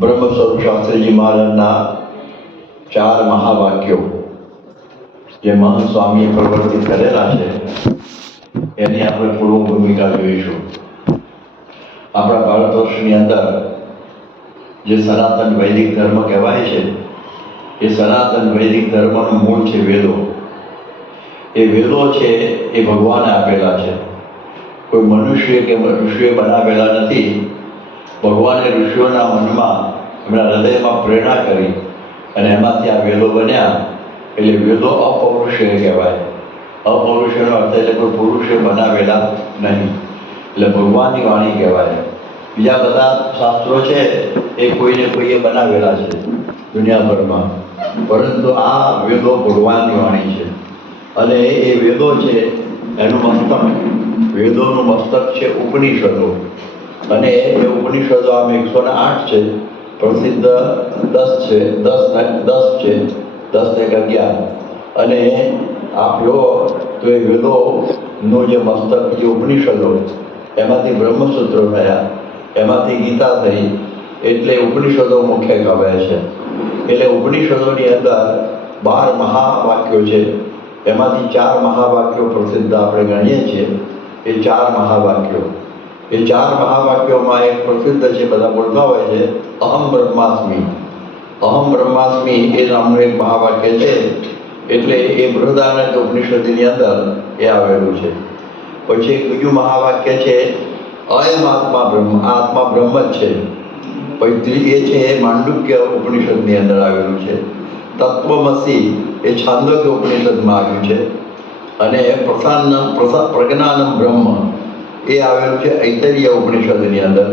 બ્રહ્મ સ્વરૂપ શાસ્ત્રીજી મહારાજના 4 મહાવાક્યો જે મહંત સ્વામીએ પ્રવર્તિત કરેલા છે એની આપણે પૂર્વ ભૂમિકા જોઈશું. આપણા ભારત વર્ષની અંદર જે સનાતન વૈદિક ધર્મ કહેવાય છે એ સનાતન વૈદિક ધર્મનું મૂળ છે વેદો. એ વેદો છે એ ભગવાને આપેલા છે, કોઈ મનુષ્ય કે ઋષિએ બનાવેલા નથી. ભગવાને ઋષિઓના મનમાં, એમના હૃદયમાં પ્રેરણા કરી અને એમાંથી આ વેદો બન્યા. એટલે વેદો અપૌરુષેય કહેવાય. અપૌરુષેયનો અર્થ એટલે કોઈ પુરુષે બનાવેલા નહીં, એટલે ભગવાનની વાણી કહેવાય. બીજા બધા શાસ્ત્રો છે એ કોઈને કોઈએ બનાવેલા છે દુનિયાભરમાં, પરંતુ આ વેદો ભગવાનની વાણી છે. અને એ વેદો છે એનું મસ્તક, વેદોનું મસ્તક છે ઉપનિષદો. અને એ ઉપનિષદો આમ 108 છે, પ્રસિદ્ધ 10 છે, 10 ને 11. અને આપ લો તો એ વેદોનો જે મસ્તક જે ઉપનિષદો, એમાંથી બ્રહ્મસૂત્રો થયા, એમાંથી ગીતા થઈ, એટલે ઉપનિષદો મુખ્ય કહેવાય છે. એટલે ઉપનિષદોની અંદર 12 મહાવાક્યો છે, એમાંથી 4 મહાવાક્યો પ્રસિદ્ધ આપણે ગણીએ છીએ. એ 4 મહાવાક્યો, એ 4 મહાવાક્યોમાં એક પ્રસિદ્ધ છે, બધા બોલતા હોય છે, અહમ બ્રહ્માસ્મિ. અહમ બ્રહ્માસ્મિ એ નામનું એક મહાવાક્ય છે. એટલે એ બૃહદારણ્યક ઉપનિષદની અંદર એ આવેલું છે. પછી એક બીજું મહાવાક્ય છે અયમ આત્મા બ્રહ્મ, આત્મા બ્રહ્મ જ છે. પછી એ છે માંડુક્ય ઉપનિષદની અંદર આવેલું છે. તત્વમસી એ છાંદોક્ય ઉપનિષદમાં આવ્યું છે. અને પ્રજ્ઞાનમ બ્રહ્મ એ આવેલું છે ઐતરીય ઉપનિષદની અંદર.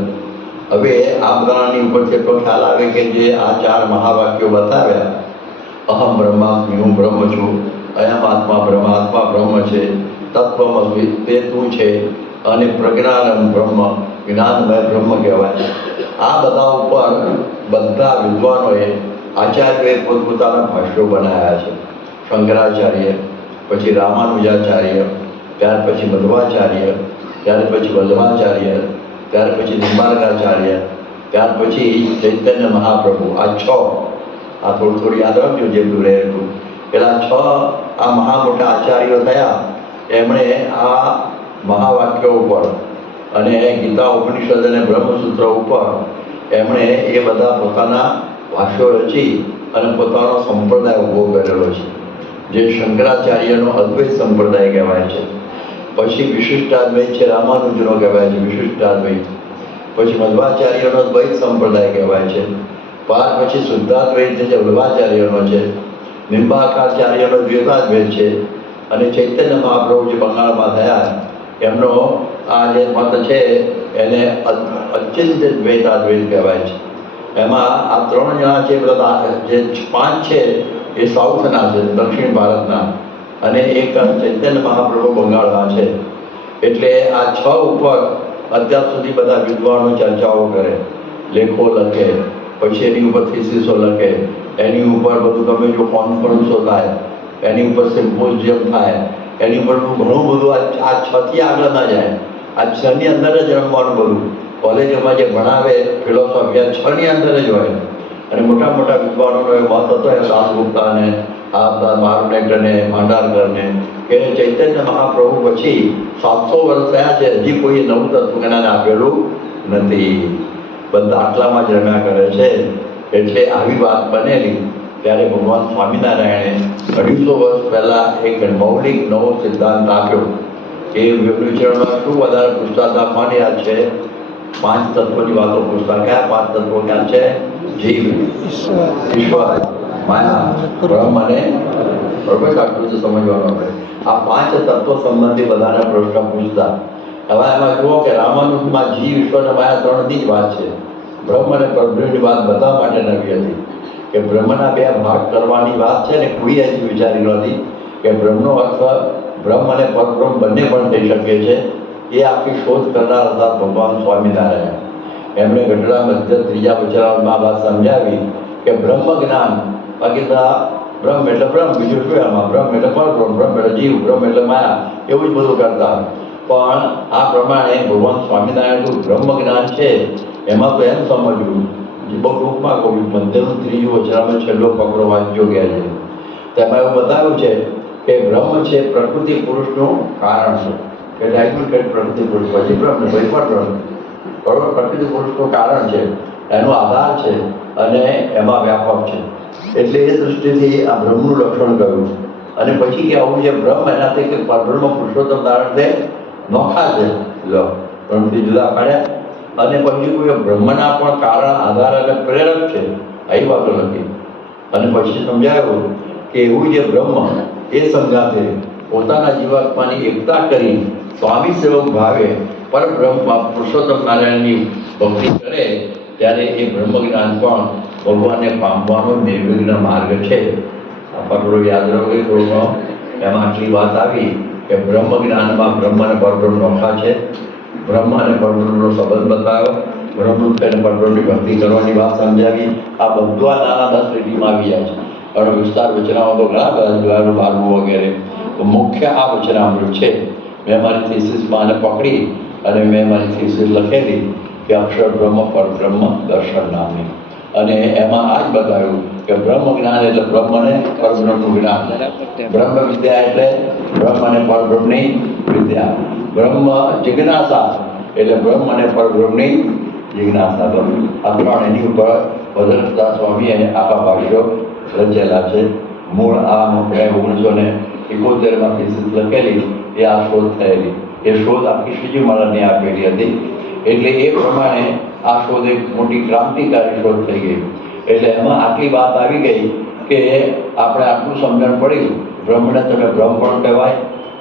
હવે આ બધાની ઉપરથી એટલો ખ્યાલ આવે કે જે આ 4 મહાવાક્યો બતાવ્યા, અહમ બ્રહ્માસ્મિ, હું બ્રહ્મ છું, અયમ આત્મા બ્રહ્મ, આત્મા બ્રહ્મ છે, તત્વમસી તે તું છે, અને પ્રજ્ઞાનમ બ્રહ્મ, જ્ઞાનમય બ્રહ્મ કહેવાય. આ બધા ઉપર બધા વિદ્વાનોએ, આચાર્યોએ પોતપોતાના ભાષ્યો બનાવ્યા છે. શંકરાચાર્ય, પછી રામાનુજાચાર્ય, ત્યાર પછી મધ્વાચાર્ય, ત્યાર પછી વલ્લભાચાર્ય, ત્યાર પછી નિંબાર્કાચાર્ય, ત્યાર પછી ચૈતન્ય મહાપ્રભુ. આ 6, આ થોડું યાદ રાખજો જે બધું રહેલું. પેલા 6 આ મહા મોટા આચાર્યો થયા. એમણે આ મહાવાક્યો ઉપર અને ગીતા ઉપનિષદ અને બ્રહ્મસૂત્ર ઉપર એમણે એ બધા પોતાના ભાષ્યો રચી અને પોતાનો સંપ્રદાય ઊભો કરેલો છે, જે શંકરાચાર્યનો અદ્વૈત સંપ્રદાય કહેવાય છે. પછી વિશિષ્ટાદ્વૈત છે, રામાનુજનો કહેવાય છે વિશિષ્ટાદ્વૈત. પછી મધ્વાચાર્યનો દ્વૈત સંપ્રદાય કહેવાય છે. પછી શુદ્ધાદ્વૈત છે, વલ્લભાચાર્યનો છે. નિંબાર્કાચાર્યનો દ્વૈતાદ્વૈત છે. અને ચૈતન્ય મહાપ્રભુ જે બંગાળમાં થયા, એમનો આ જે મત છે એને અત્યંત દ્વૈતાદ્વૈત કહેવાય છે. એમાં આ 3 જણા છે, બધા જે 5 છે એ સાઉથના છે, દક્ષિણ ભારતના, અને એક ચૈતન્ય મહાપ્રભુ બંગાળના છે. એટલે આ 6 ઉપર અત્યાર સુધી બધા વિદ્વાનો ચર્ચાઓ કરે, લેખો લખે, પછી એની ઉપર થીસીસો લખે, એની ઉપર બધું તમે જો કોન્ફરન્સો થાય, એની ઉપર સિમ્પોઝિયમ થાય, એની ઉપર ઘણું બધું. આ 6 થી આગળ ના જાય. આ 6 ની અંદર જ રમવાનું બધું. કોલેજોમાં જે ભણાવે ફિલોસોફી આ 6 ની અંદર જ હોય. અને મોટા મોટા વિદ્વાનોનો એ મત હતો, એ દાસગુપ્તાને, આ મારુનેકરને, ભાંડારકરને, કે ચૈતન્ય મહાપ્રભુ પછી 700 વર્ષ થયા છે, હજી કોઈ નવું તત્વજ્ઞાન આપેલું નથી. બધા આટલામાં જ રમ્યા કરે છે. એટલે આવી વાત બનેલી ત્યારે ભગવાન સ્વામિનારાયણે 250 વર્ષ પહેલાં એક મૌલિક નવો સિદ્ધાંત આપ્યો. એ વિભૂચરણમાં શું વધારે પૂછતા હતા? મને યાદ છે 5 તત્વોની વાતો પૂછતા. કયા 5 તત્વો ક્યાં છે? જીવ, ઈશ્વર, માયા, બ્રહ્મ અને બરોબર. આટલું તો સમજવાનું આપણે. આ 5 તત્વો સંબંધી બધાના પ્રશ્ન પૂછતા. હવે એમાં જુઓ કે રામાનુજમાં જીવ, ઈશ્વર અને માયા 3ની જ વાત છે. બ્રહ્મ અને પરબ્રહ્મની વાત બધા માટે નવી હતી. કે બ્રહ્મના 2 ભાગ કરવાની વાત છે ને, કોઈ હજી વિચારી નહોતી કે બ્રહ્મનો અર્થ બ્રહ્મ અને પરબ્રહ્મ બંને પણ થઈ શકે છે. એ આખી શોધ કરનાર હતા ભગવાન સ્વામિનારાયણ. એમણે ગઢડા મધ્ય 3જા વચનામાં વાત સમજાવી કે બ્રહ્મ જ્ઞાન, બાકી બ્રહ્મ એટલે બ્રહ્મ, બીજું શું એમાં? બ્રહ્મ એટલે પરબ્રહ્મ, બ્રહ્મ એટલે જીવ, બ્રહ્મ એટલે માયા, એવું જ બધું કરતા. પણ આ પ્રમાણે ભગવાન સ્વામિનારાયણ બ્રહ્મ જ્ઞાન છે એમાં તો એમ સમજવું બહુ ટૂંકમાં કહું, મંદિરનું ત્રીજું વચનામાં છેલ્લો ફકરો વાંચજો ગયા છે. તેમાં એવું બતાવ્યું છે કે બ્રહ્મ છે પ્રકૃતિ પુરુષનું કારણ છે. કે ડાયમંડ કે પ્રકૃતિ પુરુષ પછી બ્રહ્મ ને કોઈ પણ બ્રહ્મ બરોબર પ્રકૃતિ પુરુષનું કારણ છે, એનો આધાર છે અને એમાં વ્યાપક છે. એટલે એ દૃષ્ટિથી આ બ્રહ્મનું લક્ષણ કહ્યું. અને પછી કે આવું જે બ્રહ્મ એનાથી કે પરબ્રહ્મ પુરુષોત્તમ નારાયણ તે નોખા છે, લો બ્રહ્મથી જુદા પાડ્યા. અને પછી કોઈ બ્રહ્મના પણ કારણ આધાર અને પ્રેરક છે, આવી વાતો નથી. અને પછી સમજાયું કે એવું જે બ્રહ્મ એ સંગાથે પોતાના જીવાત્માની એકતા કરી સ્વામી સેવક ભાવે પરબ્રહ્મ પુરુષોત્તમ નારાયણની ભક્તિ કરે ત્યારે એ બ્રહ્મ જ્ઞાન પણ ભગવાનને પામવાનો નિર્વિઘ્ન માર્ગ છે. આ પગલો યાદ રાખો થોડો. એમાં આટલી વાત આવી કે બ્રહ્મ જ્ઞાનમાં બ્રહ્મ અને પરબ્રહ્મ નોખા છે. બ્રહ્મ અને પરબ્રહ્મનો સંબંધ બતાવ્યો, બ્રહ્મ અને પરબ્રહ્મની ભક્તિ કરવાની વાત સમજાવી. આ બધું આ નાના 10 લીટીમાં આવી જાય છે. પણ વિસ્તાર વચનાઓ તો ઘણા બધા જોવાનું, 12 વગેરે. તો મુખ્ય આ વચનામૃત છે. મેં મારી થીસીસમાં આને પકડી અને મેં મારી થીસીસ લખેલી કે અક્ષર બ્રહ્મ પરબ્રહ્મ દર્શન નામે. અને એમાં આ જ બતાવ્યું કે બ્રહ્મ જ્ઞાન એટલે બ્રહ્મ અને પરબ્રહ્મનું જ્ઞાન. બ્રહ્મ વિદ્યા એટલે બ્રહ્મ અને પરબ્રહ્મની વિદ્યા. બ્રહ્મ જિજ્ઞાસા એટલે બ્રહ્મ અને પરબ્રહ્મની જિજ્ઞાસા. તો આ ત્રણ એની ઉપર ભદ્રદાસ સ્વામીએ આખા ભાષ્યો રચેલા છે. મૂળ આ 1971માં થીસીસ લખેલી એ આ શોધ થયેલી. એ શોધ આખી શ્રીજી મહારાજને આપેલી હતી. એટલે એ પ્રમાણે આ શોધ એક મોટી ક્રાંતિકારી શોધ થઈ ગઈ. એટલે એમાં આટલી વાત આવી ગઈ કે આપણે આટલું સમજણ પડ્યું, બ્રહ્મને તમે બ્રહ્મ પણ કહેવાય,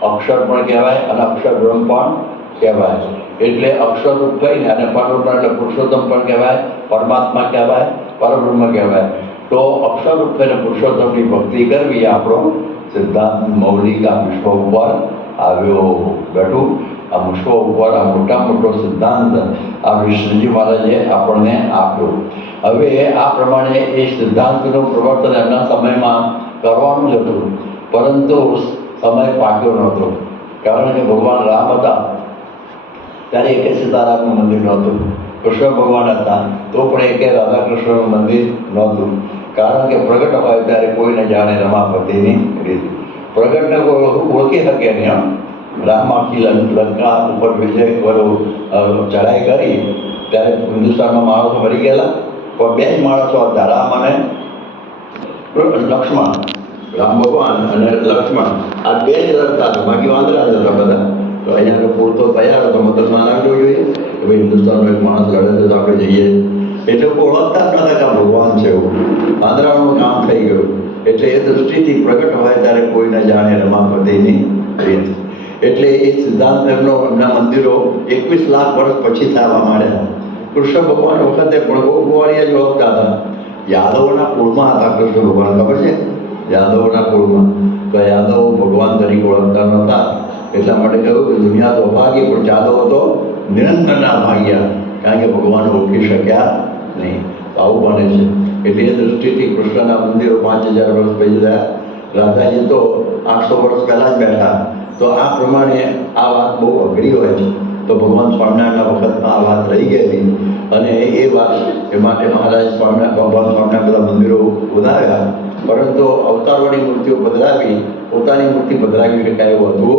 અક્ષર પણ કહેવાય અને અક્ષર બ્રહ્મ પણ કહેવાય. એટલે અક્ષર રૂપ કહીને અને પરબ્રહ્મ એટલે પુરુષોત્તમ પણ કહેવાય, પરમાત્મા કહેવાય, પરબ્રહ્મ કહેવાય. તો અક્ષર રૂપ અને પુરુષોત્તમની ભક્તિ કરવી એ આપણો સિદ્ધાંત મૌલિક આ વિશ્વ ઉપર આવ્યો બેઠું. આ વિશ્વ ઉપર આ મોટો સિદ્ધાંત આ શ્રીજી મહારાજે આપણને આપ્યો. હવે આ પ્રમાણે એ સિદ્ધાંતનું પ્રવર્તન એમના સમયમાં કરવાનું જ હતું, પરંતુ સમય પાક્યો નહોતો. કારણ કે ભગવાન રામ હતા ત્યારે એકે સીતારામનું મંદિર નહોતું. કૃષ્ણ ભગવાન હતા તો પણ એકે રાધાકૃષ્ણનું મંદિર નહોતું. કારણ કે પ્રગટ હોય ત્યારે કોઈને જાણે રમાપતિની રીત. પ્રગટને કોઈ ઓળખી શકે નહીં. રામ આખી લંકા ઉપર વિજય ચઢાઈ કરી ત્યારે હિન્દુસ્તાનમાં માણસો મરી ગયેલા, પણ 2 જ માણસો હતા, રામ અને લક્ષ્મણ. રામ ભગવાન અને લક્ષ્મણ આ 2 જ લડતા હતા, બાકી વાંદરા જ હતા બધા. તો અહીંયા પૂરતો તૈયાર હતો, મતલબ આવવું જોઈએ કે ભાઈ હિન્દુસ્તાનનો એક માણસ લડે છે તો આપણે જઈએ. એટલે કોઈ ઓળખતા જ નતા કે આ ભગવાન છે. એવું વાંદરાનું કામ થઈ ગયું. એટલે એ દૃષ્ટિથી પ્રગટ હોય ત્યારે કોઈને જાણે રમાપતિની રીત. એટલે એ સિદ્ધાંત એમના મંદિરો 21 લાખ વર્ષ પછી થવા માંડ્યા. કૃષ્ણ ભગવાન વખતે પણ ગોવાળિયા જ ઓળખતા હતા. યાદવોના કુળમાં હતા કૃષ્ણ ભગવાન, ખબર છે? યાદવોના કુળમાં. તો યાદવો ભગવાન તરીકે ઓળખતા નહોતા. એટલા માટે કહ્યું કે દુનિયા તો અભાગી, પણ યાદવો તો નિરંતરના ભાગ્યા, કારણ કે ભગવાન ઓળખી શક્યા નહીં. આવું બને છે. એટલે એ દૃષ્ટિથી કૃષ્ણના મંદિરો 5000 વર્ષ પછી થયા. રાધાજી તો 800 વર્ષ પહેલાં જ બેઠા. તો આ પ્રમાણે આ વાત બહુ અઘરી હોય છે. તો ભગવાન સ્વામિનારાયણના વખતમાં આ વાત રહી ગયેલી અને એ વાત એ માટે મહારાજ ભગવાન સ્વામિનારાયણ બધા મંદિરો ઉદાર્યા, પરંતુ અવતારવાળી મૂર્તિઓ પધરાવી, પોતાની મૂર્તિ પધરાવી શકાય એવું હતું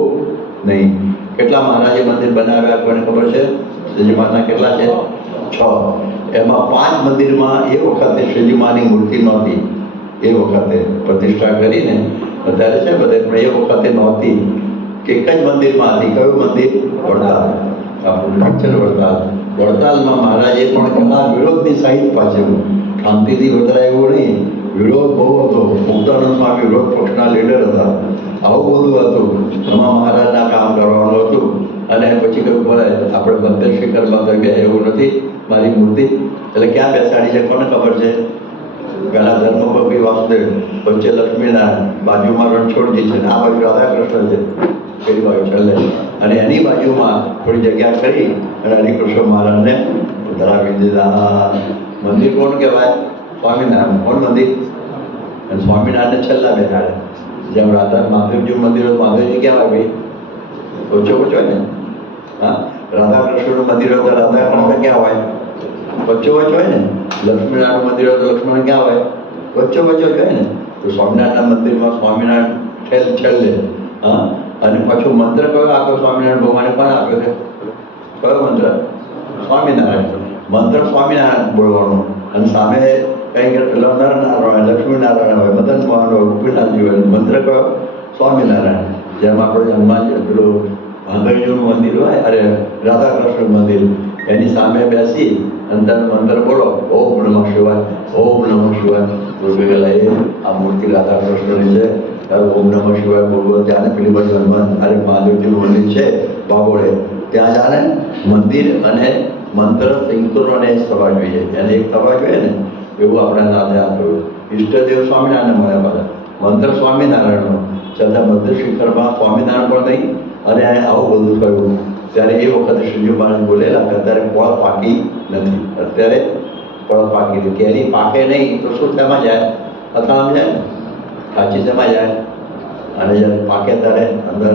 નહીં. કેટલા મહારાજે મંદિર બનાવ્યા કોઈને ખબર છે? શ્રીજી મહારાજના કેટલા છે? 6. એમાં 5 મંદિરમાં એ વખતે શ્રીજી મહારાજની મૂર્તિ નહોતી. એ વખતે પ્રતિષ્ઠા કરીને વધારે છે બધે, પણ એ વખતે નહોતી. એક જ મંદિરમાં હતી. કયું મંદિર? વડતાલ. આપણું છે ને વડતાલ. વડતાલમાં મહારાજે પણ ઘણા વિરોધની સાહિત્ય પાછળ શાંતિથી વધારે એવું નહીં, વિરોધ બહુ હતો. મુક્તાનંદ સ્વામી વિરોધ પક્ષના લીડર હતા. આવું બધું હતું. એમાં મહારાજના કામ કરવાનું હતું. અને પછી કહ્યું બોલે આપણે બંદર શિખરમાં તો ગયા એવું નથી મારી મૂર્તિ. એટલે ક્યાં બેસાડી છે કોને ખબર છે? પહેલાં ધર્મપતિ વાસુદેવ, વચ્ચે લક્ષ્મીનારાયણ, બાજુમાં રણછોડજી છે, આ બાજુ રાધાકૃષ્ણ છે પેલી બાજુ છેલ્લે, અને એની બાજુમાં થોડી જગ્યા કરી અને હરિકૃષ્ણ મહારાજને ધરાવી દીધા. મંદિર કોણ કહેવાય? સ્વામિનારાયણ. કોણ મંદિર? અને સ્વામિનારાયણને છેલ્લા બેસાડે. જેમ રાધા મહાદેવજી મંદિર હોય મહાદેવજી કહેવાય ભાઈ, ઓછો ઓછો ને. હા, રાધાકૃષ્ણનું મંદિર હોય તો રાધાકૃષ્ણ ક્યાં હોય? વચ્ચો વચ્ચો હોય ને, લક્ષ્મીનારાયણ મંદિર હોય તો લક્ષ્મણ ક્યાં હોય? વચ્ચો વચ્ચો જ હોય ને. તો સ્વામિનારાયણ મંદિરમાં સ્વામિનારાયણ છેલ્લે. હા, અને પાછું મંત્ર કયો આપ્યો સ્વામિનારાયણ ભગવાને? પણ આપ્યો છે કયો મંત્ર? સ્વામિનારાયણ. મંત્ર સ્વામિનારાયણ બોલવાનો, અને સામે કંઈક નરનારાયણ, લક્ષ્મીનારાયણ હોય, મદન મોહન હોય, ગોપીનાથજી હોય. મંત્ર કયો? સ્વામિનારાયણ. જેમ આપણે હનુમાનજી પેલું આંગળીનું મંદિર હોય, અરે રાધા કૃષ્ણ મંદિર, એની સામે બેસી અને તમે મંત્ર બોલો, ઓમ નમઃ શિવાય, ઓમ નમઃ શિવાય. તો પેલા એ આ મૂર્તિ રાધા કૃષ્ણની છે, ત્યારે ઓમ નમઃ શિવાય બોલવો. ત્યાં પેલી બાજુ હનુમાન અરે મહાદેવજીનું મંદિર છે બાગોળે, ત્યાં જાણે મંદિર અને મંત્ર સિંક્રોનાઇઝ અને થવા જોઈએ, એને એક થવા જોઈએ ને, એવું આપણે ના ધ્યાન કર્યું. ઈષ્ટદેવ સ્વામિનારાયણ મળ્યા બધા, મંત્ર સ્વામિનારાયણનો, છતાં મધ્ય શિખરમાં સ્વામિનારાયણ પણ નહીં. અને આવું બધું થયું ત્યારે એ વખતે શ્રીજી મહારાજ બોલેલા કે અત્યારે ફળ પાકી નથી, અત્યારે ફળ પાકી નથી. કેરી પાકે નહીં તો શું તેમાં જાય? અથાણામાં જાય ને, કાચી તેમાં જાય. અને જ્યારે પાકે ત્યારે અંદર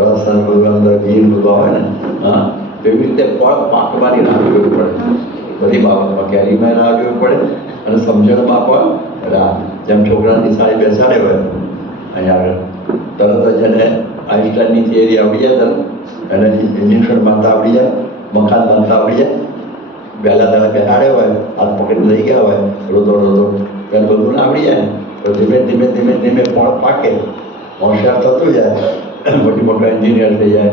રસ અંદર ઘી બધું આવે ને, હા, એવી રીતે ફળ પાકવાની રાહ જોવી પડે. બધી બાબતમાં કેરીમાં રાહ જોવી પડે અને સમજણમાં પણ રાહ. જેમ છોકરાની સાડી બેસાડે હોય અહીંયા આગળ, તરત જ એને આઈન્સ્ટાઈનની થિયરી આવડી જાય, તરત એને ઇન્જેક્શન મારતા આવડી જાય, મકાન બાંધતા આવડી જાય. પહેલાં તમે બેસાડે હોય, હાથ પકડી લઈ ગયા હોય રોતો રોતો, ત્યારે બધું ના આવડી જાય ને. તો ધીમે ધીમે ધીમે ધીમે ફળ પાકે, હોશિયાર થતું જાય, મોટી મોટા એન્જિનિયર થઈ જાય,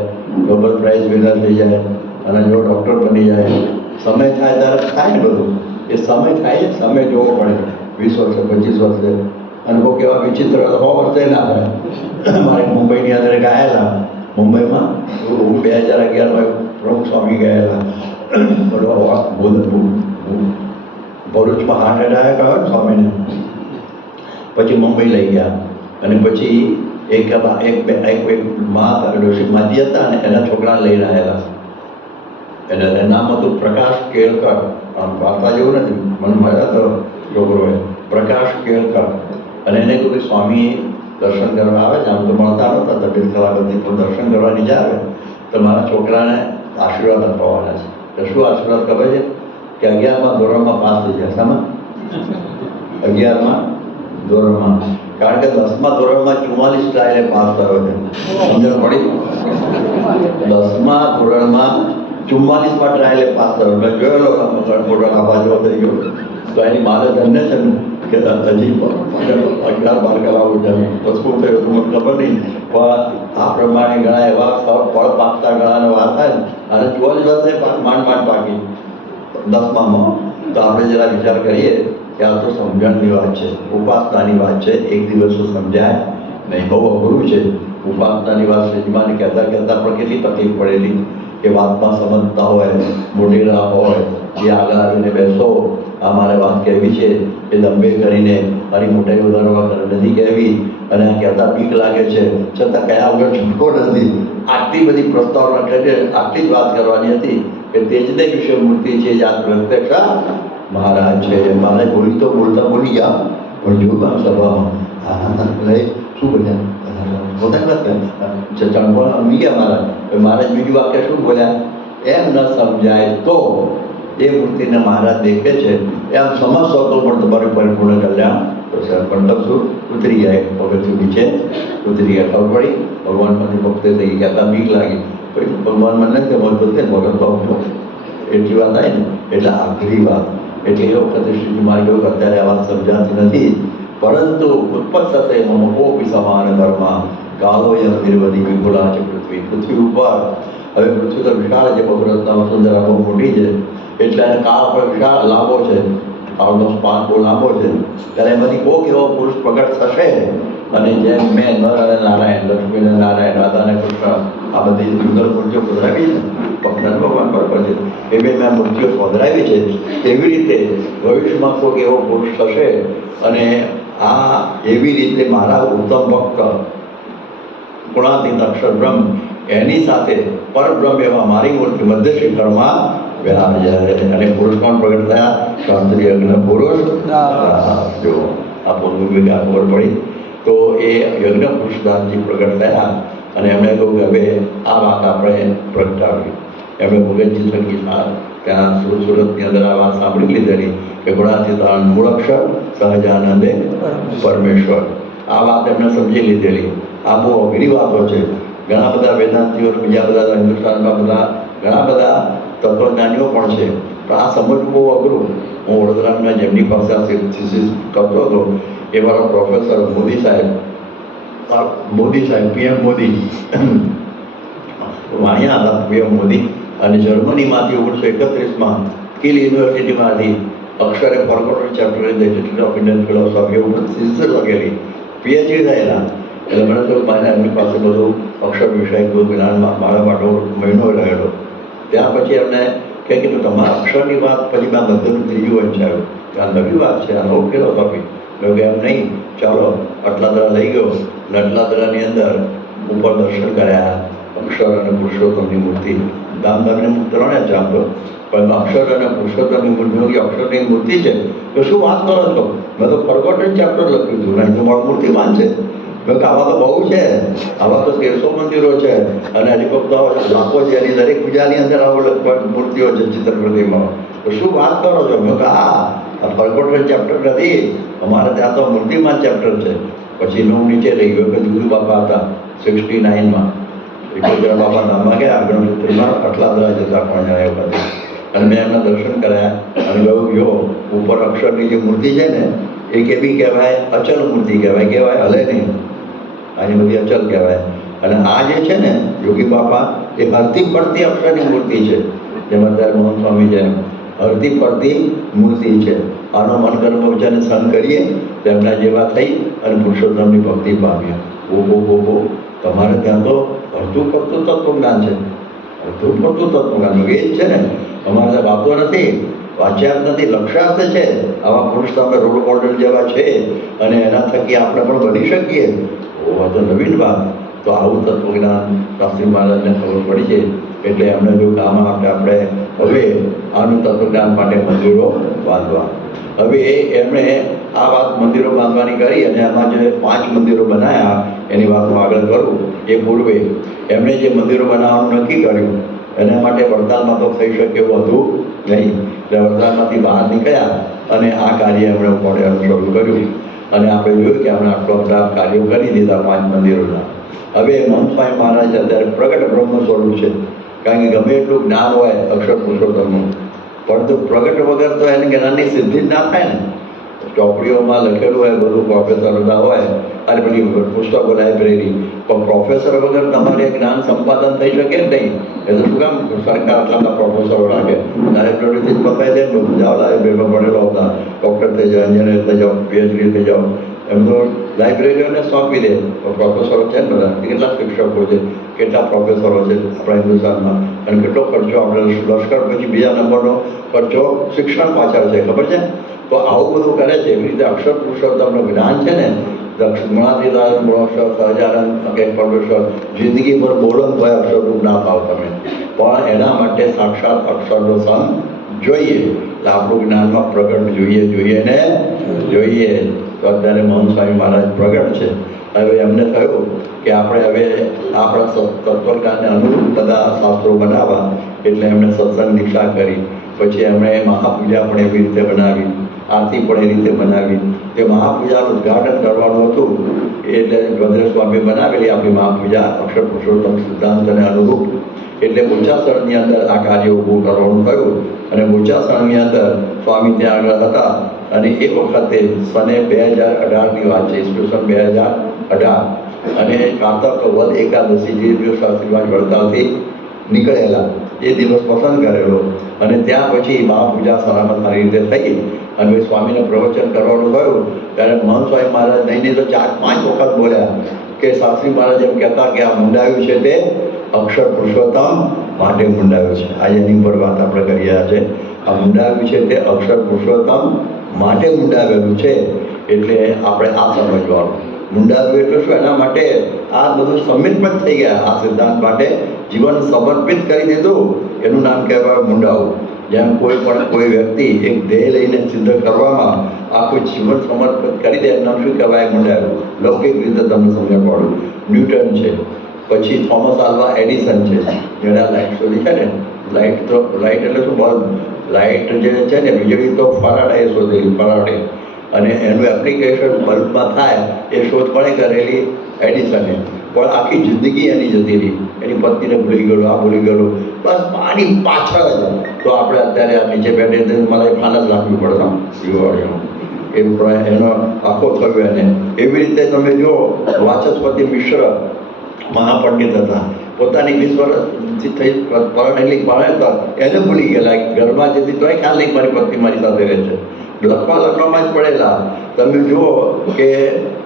નોબેલ પ્રાઇઝ વિનર થઈ જાય, અને જો ડૉક્ટર બની જાય. સમય થાય ત્યારે થાય ને બધું. એ સમય થાય છે, સમય જોવો પડે. 20 વર્ષે 25 વર્ષે અનુભવ કેવા વિચિત્ર 100 વર્ષે ના થાય. મારે મુંબઈની અંદર ગયેલા, મુંબઈમાં 2011માં પ્રમુખ સ્વામી ગયેલા, ભરૂચમાં હાર્ટ એટેક આવ્યો ને સ્વામીને, પછી મુંબઈ લઈ ગયા. અને પછી એક માજી હતા ને, એના છોકરાને લઈને આવેલા. એનું નામ હતું પ્રકાશ કેળકર. આમ વાર્તા જેવું નથી, મને મળ્યા તો છોકરોએ પ્રકાશ કેળકર. અને એને કહ્યું કે સ્વામી દર્શન કરવા આવે છે, આમ તો મળતા નહોતા, તબિયત ખરાબ હતી, પણ દર્શન કરવાની જ આવે, તો મારા છોકરાને આશીર્વાદ અપાવવાના છે. તો શું આશીર્વાદ ખબર છે? કે 11મા ધોરણમાં પાસ થઈ જાય. શામાં? 11મા ધોરણમાં. કારણ કે 10મા ધોરણમાં 44 ટ્રાયલે પાસ થયો છે. સમજણ પડી? 10મા ધોરણમાં 44માં ટ્રાયલે પાસ થયો. મેં જોયેલો ફોટો આપવા જેવો થઈ ગયો. તો એની મારે ધન્ય છે ને કે હજી 11-12 કરાવવું છે. તો શું થયું તો મને ખબર નહીં, પણ આ પ્રમાણે ઘણા એવા ફળ પાકતા ઘણાને વાત થાય ને, અને 44 વર્ષે માંડ પાકી 10મામાં. તો આપણે જરા વિચાર કરીએ કે આ તો સમજણની વાત છે, ઉપાસનાની વાત છે. એક દિવસ સમજાય નહીં, બહુ અઘરું છે. ઉપાસનાની વાત શ્રીજીમાને કહેતા પણ કેટલી તકલીફ પડેલી કે વાતમાં સમજતા હોય, મોટેરા હોય, જે આગળ આવીને બેસો, આ મારે વાત કહેવી છે, એ દંભે કરીને મારી મોટાઈ વધારવા નથી કહેવી, અને આ કહેતા બીક લાગે છે, છતાં કયા વગર છૂટકો નથી. આટલી બધી પ્રસ્તાવના કરી, આટલી જ વાત કરવાની હતી કે તેજને વિશે મૂર્તિ છે, યાદ પ્રત્યક્ષ મહારાજ છે. મારે બોલી તો બોલી ગયા, પણ જોયું આમ સભામાં શું બોલ્યા, પોતાની વાત ચણપણ અમી ગયા મારા. મહારાજ બીજું વાક્ય શું બોલ્યા? એમ ન સમજાય તો એ મૂર્તિને મહારાજ દેખે છે, એમ સમજશો તો પણ તમારું પરિપૂર્ણ કલ્યાણ થશે. પણ શું ઉતરી જાય, પગથિયું નીચે ઉતરી ગયા, ખબર પડી ભગવાનમાંથી ભક્તે થઈ ગયા, બીક લાગી. પછી ભગવાન મને કે મને પોતે ભગત ભાવતો એટલી વાત આવી ને, એટલે આખરી વાત. એટલે એ વખતે શ્રીજી મારી કહ્યું કે અત્યારે આ વાત સમજાતી નથી, પરંતુ ઉત્પન્ન થશે મમકોપી સમાન ધર્મા કાળો યમ નિર્વધિ વિપુલા છે પૃથ્વી ઉપર. હવે પૃથ્વી તો વિશાળ છે, બહુરત્ના વસુંધરા બહુ મોટી છે, એટલે એને કાળ પર વિશાળ લાંબો છે, કાળનો સ્પાન બહુ લાંબો છે. ત્યારે એમાંથી કોઈક એવો પુરુષ પ્રગટ થશે, અને જેમ મેં નર અને નારાયણ, લક્ષ્મી અને નારાયણ, રાધા અને કૃષ્ણ, આ બધી સુંદર મૂર્તિઓ પધરાવી છે, ભગવાન બરાબર છે, એવી મેં મૂર્તિઓ પધરાવી છે. એવી રીતે ભવિષ્યમાં કોઈક એવો પુરુષ થશે, અને આ એવી રીતે મારા ઉત્તમ ભક્ત ગુણાતીત અક્ષર બ્રહ્મ, એની સાથે પરબ્રહ્મ એવા મારી મૂર્તિ મધ્ય શિખરમાં વિરાજે. અને પુરુષ કોણ પ્રગટ થયા? શાસ્ત્રીય યજ્ઞ પુરુષ. જો આ પૂર્વ ખબર પડી. તો એ યજ્ઞ પુરુષદાસજી પ્રગટ થયા, અને એમણે કહ્યું કે હવે આ વાત આપણે પ્રગટાવી. એમણે ભગતજી સંગીત ત્યાં સુરતની અંદર આ વાત સાંભળી લીધેલી કે ગુણાતીતાનંદ મૂળ અક્ષર, સહજાનંદે પરમેશ્વર. આ વાત એમણે સમજી લીધેલી. આ બહુ અઘરી વાતો છે. ઘણા બધા વેદાંતિઓ, બીજા બધા હિન્દુસ્તાનમાં બધા ઘણા બધા તત્વજ્ઞાનીઓ પણ છે, પણ આ સમજવું બહુ અઘરું. હું વડોદરામાં જેમની પાસે આ થીસીસ કરતો હતો એ મારા પ્રોફેસર મોદી સાહેબ, PM મોદી વાણિયા હતા, PM મોદી. અને જર્મનીમાંથી 1931માં કિલ યુનિવર્સિટીમાંથી અક્ષરે forgotten chapter in the history of Indian philosophy એવું થીસીસ લખેલી, PhD થયેલા. એટલે મને તો મારે એમની પાસે બધું અક્ષર વિષય બધું જ્ઞાનમાં મારા માટે મહિનો રહેલો. ત્યાં પછી એમને કહે કે તમારા અક્ષરની વાત પછી મેં બધું ત્રીજું વંચાયું કે આ નવી વાત છે, આ નવું ફિલોસોફી. મેં કે એમ નહીં, ચાલો અટલાદરા લઈ ગયો અને અટલાદરાની અંદર ઉપર દર્શન કર્યા અક્ષર અને પુરુષોત્તમની મૂર્તિ. ધામધામની ત્રણે જ જામતો, પણ અક્ષર અને પુરુષોત્તમની મૂર્તિ, અક્ષરની મૂર્તિ છે તો શું વાત કરો છો? મેં તો ફોર્ગોટન ચેપ્ટર લખ્યું હતું, નહીં તો મારું મૂર્તિમાન છે. આવા તો બહુ છે, આવા તો 1300 મંદિરો છે અને હજી ફક્ત લાખો છે, એની દરેક પૂજાની અંદર આવો લગભગ મૂર્તિઓ છે ચિત્રપ્રતિમાં. તો શું વાત કરો છો? મેં કહ્યું આ ફોર્ગોટન ચેપ્ટર નથી, અમારે ત્યાં તો મૂર્તિમાન ચેપ્ટર છે. પછી હું નીચે રહી ગયો કે ગુરુ બાપા હતા 69માં, વિઠ્ઠલ બાપા ધામમાં ગયા અગ્રસૂત્રમાં અટલાદરા જતા પણ જાય વખતે. અને મેં એમના દર્શન કર્યા અને કહ્યું જો ઉપર અક્ષરની જે મૂર્તિ છે ને એ કેવી કહેવાય? અચલ મૂર્તિ કહેવાય, હલે નહીં. આની બધી અચલ કહેવાય. અને આ જે છે ને યોગી બાપા એ હરતી ફરતી અક્ષરની મૂર્તિ છે, જેમાં ત્યારે મોહન સ્વામી જેમ હરતી ફરતી મૂર્તિ છે. આનો મનકર્મ વિચારને સંગ કરીએ તો એમના જેવા થઈ અને પુરુષોત્તમની ભક્તિ પામ્યા. ઓહો, તમારે ત્યાં તો હરતું ફરતું તત્વજ્ઞાન છે, હરતું ફરતું તત્વજ્ઞાન એ જ છે ને. અમારે ત્યાં વાતો નથી, વાચ્યાર્થ નથી, લક્ષ્યાર્થ છે. આવા પુરુષ તમે રોલ મોડલ જેવા છે અને એના થકી આપણે પણ બની શકીએ. આ તો નવીન વાત. તો આવું તત્વજ્ઞાન શાસ્ત્રી મહારાજને ખબર પડી છે, એટલે એમને જો કામ માટે આપણે હવે આનું તત્વજ્ઞાન માટે મંદિરો બાંધવા. હવે એમણે આ વાત મંદિરો બાંધવાની કરી અને એમાં જે 5 મંદિરો બનાવ્યા એની વાત હું આગળ કરું. એ પૂર્વે એમણે જે મંદિરો બનાવવાનું નક્કી કર્યું એના માટે વડતાલમાં તો થઈ શકે એવું હતું નહીં. એટલે વડતાલમાંથી બહાર નીકળ્યા અને આ કાર્ય એમણે ઉપાડવાનું શરૂ કર્યું. અને આપણે જોયું કે આપણે આટલા બધા કાર્યો કરી દીધા 5 મંદિરોના. હવે મહંત સ્વામી મહારાજ અત્યારે પ્રગટ બ્રહ્મ સ્વરૂપ છે, કારણ કે ગમે એટલું જ્ઞાન હોય અક્ષર પુરુષોત્તમનું, પરંતુ પ્રગટ વગર તો એને જ્ઞાનની સિદ્ધિ જ ના થાય ને. ચોપડીઓમાં લખેલું હોય બધું, પ્રોફેસર બધા હોય અને બધી પુસ્તકો લાઇબ્રેરી, પણ પ્રોફેસર વગર તમારે જ્ઞાન સંપાદન થઈ શકે જ નહીં. એટલે શું કામ સરકાર આટલા પ્રોફેસરો રાખે? લાઇબ્રેરીથી જ પતાવી દે, બધું જાઓ લાઇબ્રેરીમાં ભણેલો હતા, ડૉક્ટર થઈ જાઓ, એન્જિનિયર થઈ જાઓ, PhD થઈ જાઓ, એમ તો લાઇબ્રેરીઓને સોંપી દે. તો પ્રોફેસરો છે ને બધા, કેટલા શિક્ષકો છે, કેટલા પ્રોફેસરો છે આપણા હિન્દુસ્તાનમાં, અને કેટલો ખર્ચો આપણે લશ્કર પછી બીજા નંબરનો ખર્ચો શિક્ષણ પાછળ છે, ખબર છે? તો આવું બધું કરે છે. એવી રીતે અક્ષર પુરુષોત્તમનું જ્ઞાન છે ને, ગુણાતીતાનંદ ગુણોત્સવ, સહજાનંદ પરમેશ્વર, જિંદગીભર બોલો તો અક્ષરરૂપ ના પાવ તમે, પણ એના માટે સાક્ષાત અક્ષરનો સંગ જોઈએ. એટલે આપણું જ્ઞાનમાં પ્રગટ જોઈએ ને જોઈએ. તો અત્યારે મહંત સ્વામી મહારાજ પ્રગટ છે. હવે એમને થયું કે આપણે હવે આપણા તત્વજ્ઞાનને અનુરૂપ બધા શાસ્ત્રો બનાવવા, એટલે એમણે સત્સંગ દીક્ષા કરી. પછી એમણે મહાપૂજા પણ એવી રીતે બનાવી, આરતી પણ એ રીતે બનાવી. તે મહાપૂજાનું ઉદ્ઘાટન કરવાનું હતું, એટલે ભદ્ર સ્વામી બનાવેલી આપણી મહાપૂજા અક્ષર પુરુષોત્તમ સિદ્ધાંતને અનુરૂપ. એટલે બોચાસણની અંદર આ કાર્ય ઊભું કરવાનું થયું. અને બોચાસણની અંદર સ્વામી ત્યાં આગળ હતા. અને એ વખતે સને 2018ની વાત છે, ઈસવીસન 2018. અને કારતક વદ એકાદશી જે દિવસ શાસ્ત્રીમાં વડતાલથી નીકળેલા એ દિવસ પસંદ કરેલો. અને ત્યાં પછી મહાપૂજા સલામત સારી રીતે થઈ અને સ્વામીને પ્રવચન કરવાનું થયું. ત્યારે મહંત સ્વામી મહારાજ નહીં તો 4-5 વખત બોલ્યા કે શાસ્ત્રી મહારાજ એમ કહેતા કે આ મુંડાયું છે તે અક્ષર પુરુષોત્તમ માટે મુંડાયું છે. આજે એની ઉપર વાત આપણે કરી રહ્યા છે. આ મુંડાયું છે તે અક્ષર પુરુષોત્તમ માટે મુંડાવેલું છે. એટલે આપણે આ સમજવાનું. મુંડાવ્યું એટલે શું? એના માટે આ બધું સમિતમત થઈ ગયા. આ સિદ્ધાંત માટે જીવન સમર્પિત કરી દીધું, એનું નામ કહેવાય મુંડાવું. જેમ કોઈ વ્યક્તિ એક ધ્યેય લઈને સિદ્ધ કરવામાં આખું જીવન સમર્પિત કરી દે, એનું નામ શું કહેવાય? મુંડાવ્યું. લૌકિક રીતે તમને સમજ પડું. ન્યૂટન છે, પછી થોમસ આલ્વા એડિસન છે, જેણે આ લાઇટ શોધી છે ને, લાઇટ એટલે શું? બલ્બ. લાઇટ જે છે ને, વીજળી તો ફરાડે શોધેલી, ફરાડે, અને એનું એપ્લિકેશન બલ્બમાં થાય એ શોધ કોણે કરેલી? એડિસને. પણ આખી જિંદગી એની જતી રહી. એની પત્નીને ભૂલી ગયેલો, આ ભૂલી ગયેલો, બસ આની પાછળ જ. તો આપણે અત્યારે આ નીચે બેઠે મારે ફાનસ રાખવી પડે દિવાળીનું. એનો આખો થયો એને. એવી રીતે તમે જો વાચસ્પતિ મિશ્ર મહાપંડિત હતા, પોતાની 20 વર્ષથી થઈ પરણેલી પરણેતર એને ભૂલી ગયેલા. ઘરમાં જતી તોય ખ્યાલ નહીં મારી પત્ની મારી સાથે રહે છે. લખવામાં જ પડેલા. તમે જુઓ કે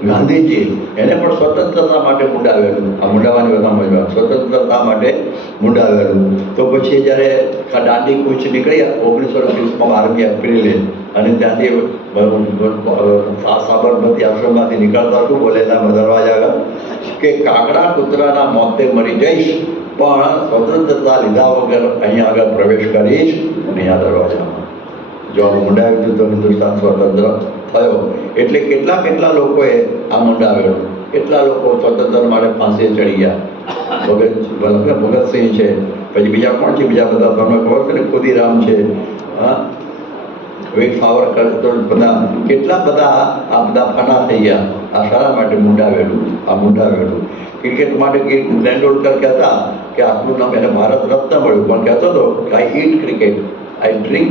ગાંધીજી એને પણ સ્વતંત્રતા માટે મુંડાવેલું. આ મુંડાવાની વધામાં સ્વતંત્રતા માટે મુંડાવેલું. તો પછી જ્યારે દાંડી કૂચ નીકળી 1930 12 એપ્રિલે, અને ત્યાંથી સાબરમતી આશ્રમમાંથી નીકળતા શું બોલેલા દરવાજા આગળ કે કાકડા કૂતરાના મોતે મરી જઈશ, પણ સ્વતંત્રતા લીધા વગર અહીંયા આગળ પ્રવેશ કરીશ નહીં આ દરવાજામાં. જો આ મુંડાવ્યું તો હિન્દુસ્તાન સ્વતંત્ર થયો. એટલે કેટલા લોકોએ આ મુંડાવેલું. કેટલા લોકો સ્વતંત્ર માટે ફાંસીએ ચડી ગયા. ભગતસિંહ છે, પછી બીજા કોણ છે? બીજા બધા તમને ખબર છે ને, ખુદીરામ છે, હા, વીર સાવરકર, તો બધા કેટલા બધા આ બધા ફાના થઈ ગયા. આ શાના માટે? મુંડાવેલું. આ મુંડાવેલું. ક્રિકેટ માટે તેંડુલકર કહેતા કે આટલું નામ એને ભારત રત્ન મળ્યું, પણ કહેતો હતો કે આઈ ઈટ ક્રિકેટ, આઈ ડ્રિંક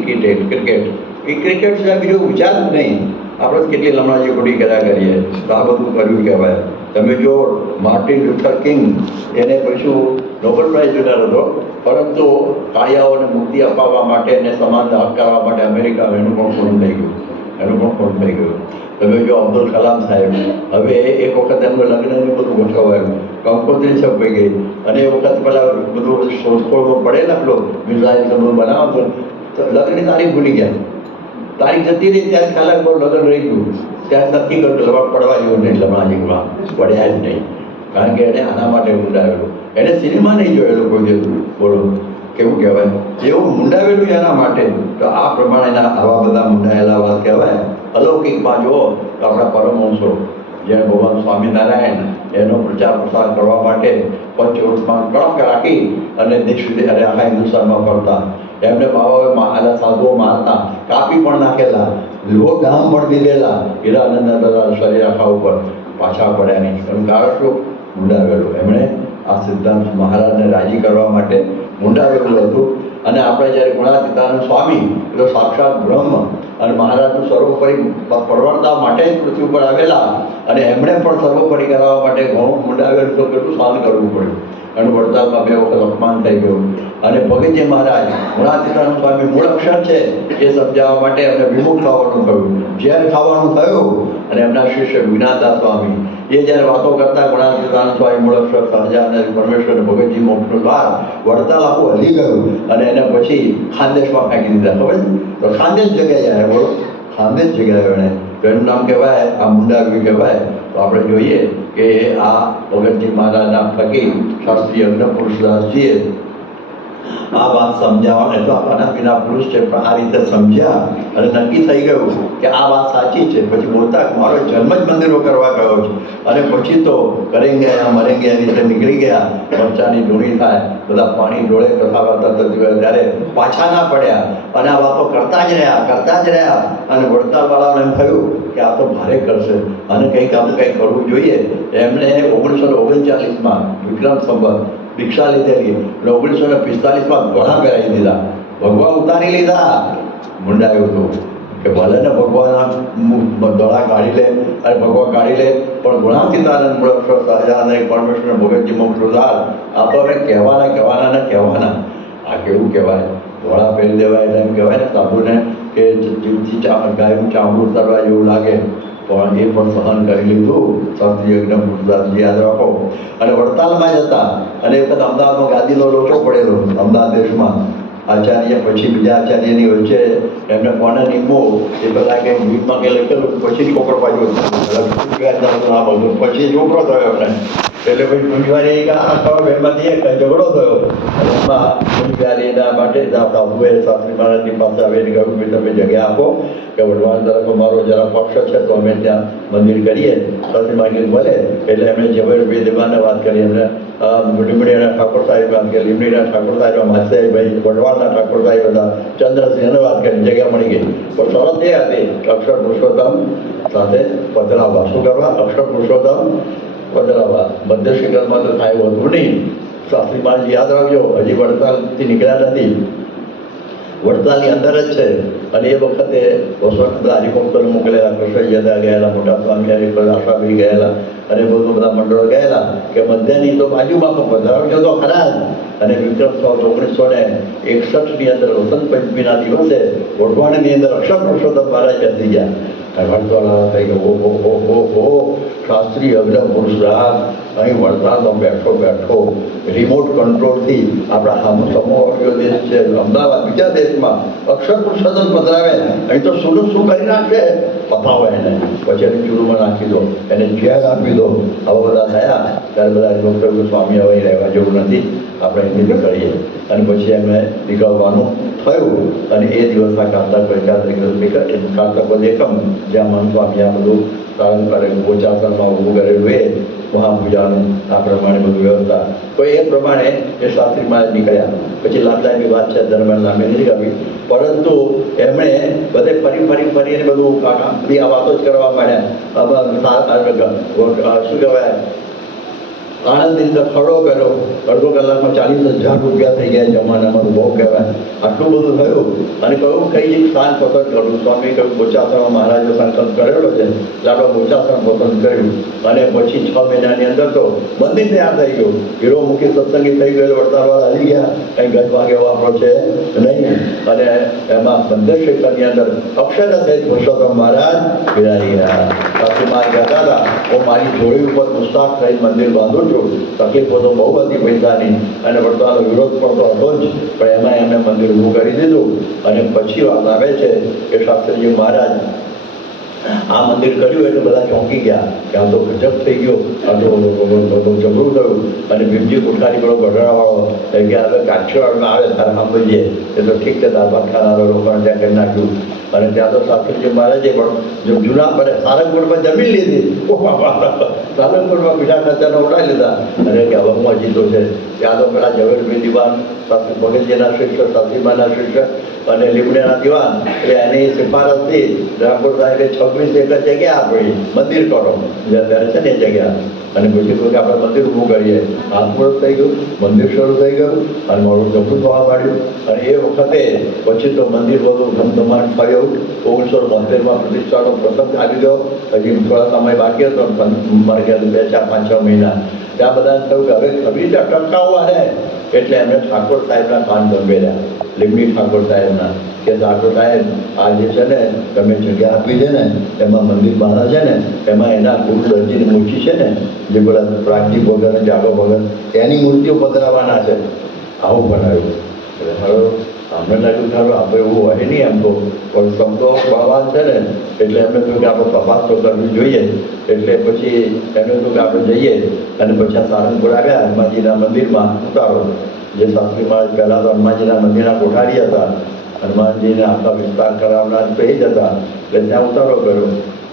ક્રિકેટ. એ ક્રિકેટ સિવાય બીજો વિચાર જ નહીં. આપણે કેટલી લમણાજી ખોટી કર્યા કરીએ. તો આ બધું કર્યું કહેવાય. તમે જો માર્ટિન લ્યુથર કિંગ, એને પછી નોબેલ પ્રાઇઝ વિનર હતો, પરંતુ કાળિયાઓને મુક્તિ અપાવવા માટે અને સમાનતા હકાવવા માટે અમેરિકા એનું પણ પૂરું થઈ ગયું. તમે જો અબ્દુલ કલામ સાહેબ, હવે એક વખત એમનું લગ્નનું બધું ગોઠવાયું, કંકોત્રી છપાઈ ગઈ, અને એ વખત પેલા બધું શોધખોળમાં પડેલા પેલો મિસાઇલ બધું બનાવતો, તો લગ્નની તારીખ ભૂલી ગયા. તારીખ જતી રહી ત્યારે કલાક બહુ લગ્ન રહી ગયું. ત્યારે નક્કી કર્યું લવાટ પડવા જેવું નહીં, લમણાજીમાં પડ્યા જ નહીં. કારણ કે એને આના માટે મુંડાવેલું. એને સિનેમા નહીં જોયેલું કોઈ દિવસ. બોલો કેવું કહેવાય? એવું મુંડાવેલું એના માટે. તો આ પ્રમાણેના આવા બધા મુંડાયેલા વાત કહેવાય. અલૌકિકમાં જુઓ તો આપણા પરમહંસો, જેને ભગવાન સ્વામિનારાયણ એનો પ્રચાર પ્રસાર કરવા માટે પંચવૃક્ષમાં કડક રાખી અને દેશ વિદેશ આખા હિન્દુસ્તાનમાં ફરતા. એમને બાબાએ સાધુઓ મારતા, કાપી પણ નાખેલા, લોક ગામ પણ દીધેલા. હીરાનંદના બધા શરીર આખા ઉપર પાછા પડ્યા નહીં. એનું કારણ શું? મુંડાવેલું. એમણે આ સિદ્ધાંત મહારાજને રાજી કરવા માટે મુંડાવેલું હતું. અને આપણે જ્યારે ગુણાતીતાનંદ સ્વામી એટલે સાક્ષાત બ્રહ્મ અને મહારાજનું સર્વોપરી પરવડતા માટે જ પૃથ્વી ઉપર આવેલા, અને એમણે પણ સર્વોપરી કરાવવા માટે ઘણું મુંડાવેલું તો કેટલું સહન કરવું પડ્યું. એનું વડતાલમાં 2 વખત અપમાન થઈ ગયું. અને ભગતજી મહારાજ ગુણાતીતાનંદ સ્વામી મૂળ અક્ષર છે એ સમજાવવા માટે એમને વિમુખ ખાવાનું થયું, ઝેર ખાવાનું થયું. અને એમના શિષ્ય વિનાદાસ સ્વામી એ જ્યારે વાતો કરતા ગુણાતીતાનંદ સ્વામી મૂળ અક્ષર સહજાનંદ પરમેશ્વર ભગતજી મોક્ષનું દ્વાર, વડતાલ આખું હલી ગયું. અને એને પછી ખાનદેશમાં ફેંકી દીધા. ખબર છે? તો ખાનદેશ જગ્યાએ જાય, બોલો, ખાનદેશ જગ્યાએ એને એનું નામ કહેવાય આ મુંડાવ્યું કહેવાય. તો આપણે જોઈએ કે આ ભગતજી મહારાજના થકી શાસ્ત્રી અગ્નપુરુષદાસજીએ આ વાત સમજાવવાને તો આપણા વિના પુરુષ છે, પણ આ રીતે સમજ્યા અને નક્કી થઈ ગયું કે આ વાત સાચી છે. પછી બોલતા મારો જન્મ જ મંદિરો કરવા ગયો છે, અને પછી તો કરેંગે યા મરેંગે એ રીતે નીકળી ગયા. મરચાની ધૂણી થાય, બધા પાણી ડોળે કથા વાર્તા થતી હોય ત્યારે પાછા ના પડ્યા, અને આ વાતો કરતા જ રહ્યા. અને વડતાલવાળાને એમ થયું કે આ તો ભારે કરશે અને કંઈક આપણે કંઈક કરવું જોઈએ. એમણે 1939માં વિક્રમ સંવત દીક્ષા લીધેલી, એટલે 1945માં ઘોડા પહેરાવી દીધા, ભગવાન ઉતારી લીધા. મુંડાયું હતું કે ભલે ને ભગવાન દોડા કાઢી લે અને ભગવાન કાઢી લે, પણ ગુણાતીતાનંદ મૂળ સહજાનંદ પરમેશ્વર ભગતજી મોક્ષદાર આ તો અમે કહેવાના. આ કેવું કહેવાય? ઘોડા પહેરી દેવાય એટલે એમ કહેવાય ને સાધુને કે જીવથી ગાયનું ચામડું ઉતારવા જેવું લાગે, પણ એ પણ સહન કરી લીધું. શાસ્ત્રી અગ્નપુરુષદાસજી યાદ રાખો. અને વડતાલમાં જતા, અને એ વખત અમદાવાદમાં ગાદીનો લોચો પડેલો. અમદાવાદ દેશમાં આચાર્ય પછી બીજા આચાર્યની વચ્ચે એમને કોને નીમવો એ પહેલાં કંઈ ગીતમાં કંઈ લખેલું, પછી પોકળ બાજુ પછી છોકરો થયો એમને. એટલે પછી ગુંજવારી એમાંથી એક ઝઘડો થયો, અને એમાં ગુંજવારીના માટે સાધુએ શાસ્ત્રી મહારાજની પાસે આવીને કહ્યું કે તમે જગ્યા આપો કે વઢવાણ તરફ મારો જરા પક્ષ છે તો અમે ત્યાં મંદિર કરીએ. શાસ્ત્રી મહારાજ ભલે. એટલે એમણે ઝવેર બે દેવાને વાત કરી, એમને લીમડીના ઠાકોર સાહેબ વાત કરી, લીમડીના ઠાકોર સાહેબ માસીભાઈ, વઢવાણના ઠાકોર સાહેબ હતા, ચંદ્રસિંહને વાત કરી, જગ્યા મળી ગઈ. પણ શરત એ હતી કે અક્ષર પુરુષોત્તમ સાથે પધરાવવા. શું કરવા? અક્ષર પુરુષોત્તમ પધરાવવા. મધ્ય શિખરમાં તો થાય હતું નહીં. શાસ્ત્રી મહારાજ યાદ રાખજો, હજી વડતાલથી નીકળ્યા નથી, વડતાલની અંદર જ છે. અને એ વખતે બધા હરિભક્તોને મોકલેલા, કૃષ્ણ જતા ગયેલા, મોટા સ્વામી બધા આશાભાઈ ગયેલા, અને બધા મંડળો ગયેલા કે મધ્યની તો બાજુમાં પણ પધરાવજો તો ખરા જ. અને વિક્રમ 1961ની અંદર વસંત પંચમીના દિવસે વઢવાણની અંદર અક્ષર પુરુષોત્તમ મહારાજ બેસી ગયા. વડતાલ થઈ ગયો, હો શાસ્ત્રી અગ્ર પુરુષ રાજ અહીં વડતાલમાં બેઠો રિમોટ કંટ્રોલથી આપણા સમૂહ દેશ છે અમદાવાદ, બીજા દેશમાં અક્ષર પુરુષોત્તમ પધરાવે. અહીં તો શું કરી નાખે, પતાવો એને, પછી એને ચૂરુમાં નાખી દો, એને ઝેર આપી દો. આવા બધા થયા ત્યારે બધા ડૉક્ટર સ્વામી હવે રહેવા જેવું નથી, આપણે એની કરીએ. અને પછી એમને નીકળવાનું થયું. અને એ દિવસના કારતક એકમ જ્યાં મન સ્વામી આ બધું પાલન કરે, ગોચાસનમાં ઊભું કરેલું એ મહાપૂજાનું આ પ્રમાણે બધું વ્યવસ્થા. તો એ પ્રમાણે એ શાસ્ત્રી મહારાજ નીકળ્યા. પછી લાંબી વાત છે, દરમિયાન લાંબી નથી કરવી, પરંતુ એમણે બધે ફરીને બધું બધી આ વાતો જ કરવા માંડ્યા. શું કહેવાય, આણંદની અંદર ખડો કર્યો, અડધો કલાકમાં 40,000 રૂપિયા થઈ ગયા જમાનામાં. બહુ કહેવાય, આટલું બધું થયું. અને કહ્યું કઈ સ્થાન પસંદ કરું? સ્વામી કહ્યું બોચાસણમાં મહારાજો સંકલ્પ કરેલો છે, એટલે આપણે બોચાસણ પસંદ કર્યું. અને પછી 6 મહિનાની અંદર તો મંદિર તૈયાર થઈ ગયું. હીરોમુખી સત્સંગી થઈ ગયેલો, વડતાલવાળા આવી ગયા, કંઈ ગજભાગ એવો આપણો છે નહીં. અને એમાં મંદિર ક્ષેત્રની અંદર અક્ષર સહિત પુરુષોત્તમ મહારાજ બિરાજી ગયા. સાસુ મહારાજ કહેતા હતા, હું મારી જોડી ઉપર પુસ્તક સહિત મંદિર બાંધું છું. તકલીફો તો બહુ હતી પૈસાની, અને વડતાલનો વિરોધ પણ તો હતો જ, પણ એમાં એમને મંદિર ઊભું કરી દીધું. અને પછી વાત આવે છે કે શાસ્ત્રીજી મહારાજ આ મંદિર કર્યું એટલે બધા ચોંકી ગયા કે આ તો ગજબ થઈ ગયો, આ તો જબરું થયું. અને ભીમજી કોઠારી પેલો ગઢડાવાળો કે હવે કાઠિયાવાડમાં આવે તારે સાંભળીએ, એ તો ઠીક છે, દાળ ખાનારો લોકોને ત્યાં કરી નાખ્યું. અને ત્યાં તો શાસ્ત્રીજી મહારાજે પણ જો જૂના પડે સારંગપુરમાં જમીન લીધી, સારંગપુરમાં બીજા ખર્ચાને ઉડાવી લીધા. અને કે હવે હું હજી છે ત્યાં તો પેલા ઝવેરભાઈ દિવાન, શાસ્ત્રી ભગતજીના શિષ્ય, શાસ્ત્રીમાના શિષ્ય અને લીમડીના દિવાન, એટલે એની સિફારસથી ઠાકોર સાહેબે 26 એકર જગ્યા આપી, મંદિર કરો ત્યારે છે ને એ જગ્યા. અને પછી તો કે આપણે મંદિર ઊભું કરીએ. હાથમૂળત થઈ ગયું, મંદિર શરૂ થઈ ગયું, અને મારું જબરું થવા માંડ્યું. અને એ વખતે પછી તો મંદિર બધું ધમધમાટ થયું. 1972માં પ્રતિષ્ઠાનો પ્રસંગ આવી ગયો. હજી થોડા સમય બાકી હતો, મારે ખ્યાલ 2, 4, 5, 6 મહિના. ત્યાં બધાને થયું કે હવે ખરી રીતે અટકાવવા હે. એટલે એમણે ઠાકોર સાહેબના કાન ગંભેર્યા, લીમડી ઠાકોર સાહેબના, કે ઠાકોર સાહેબ આ જે છે ને તમે જગ્યા આપી છે ને એમાં મંદિર બહાર છે ને એમાં એના ગુરુ દરજીની મૂર્તિ છે ને, જે બધા પ્રાગજી ભગત અને જાગો ભગત એની મૂર્તિઓ પધરાવવાના છે. આવું બનાવ્યું. એટલે હવે અમને લાગ્યું સારું આપણે એવું હોય નહીં એમ તો, પણ શબ્દો બળવાન છે ને એટલે એમને કહ્યું કે આપણે તપાસ તો કરવી જોઈએ. એટલે પછી એમને કહ્યું કે આપણે જઈએ. અને પછી આ સારંગપુર આવ્યા, હનુમાનજીના મંદિરમાં ઉતારો. જે શાસ્ત્રી મહારાજ પહેલાં તો હનુમાનજીના મંદિરના કોઠારી હતા, હનુમાનજીને આખા વિસ્તાર કરાવનાર તો એ જ હતા, એટલે ત્યાં ઉતારો કર્યો.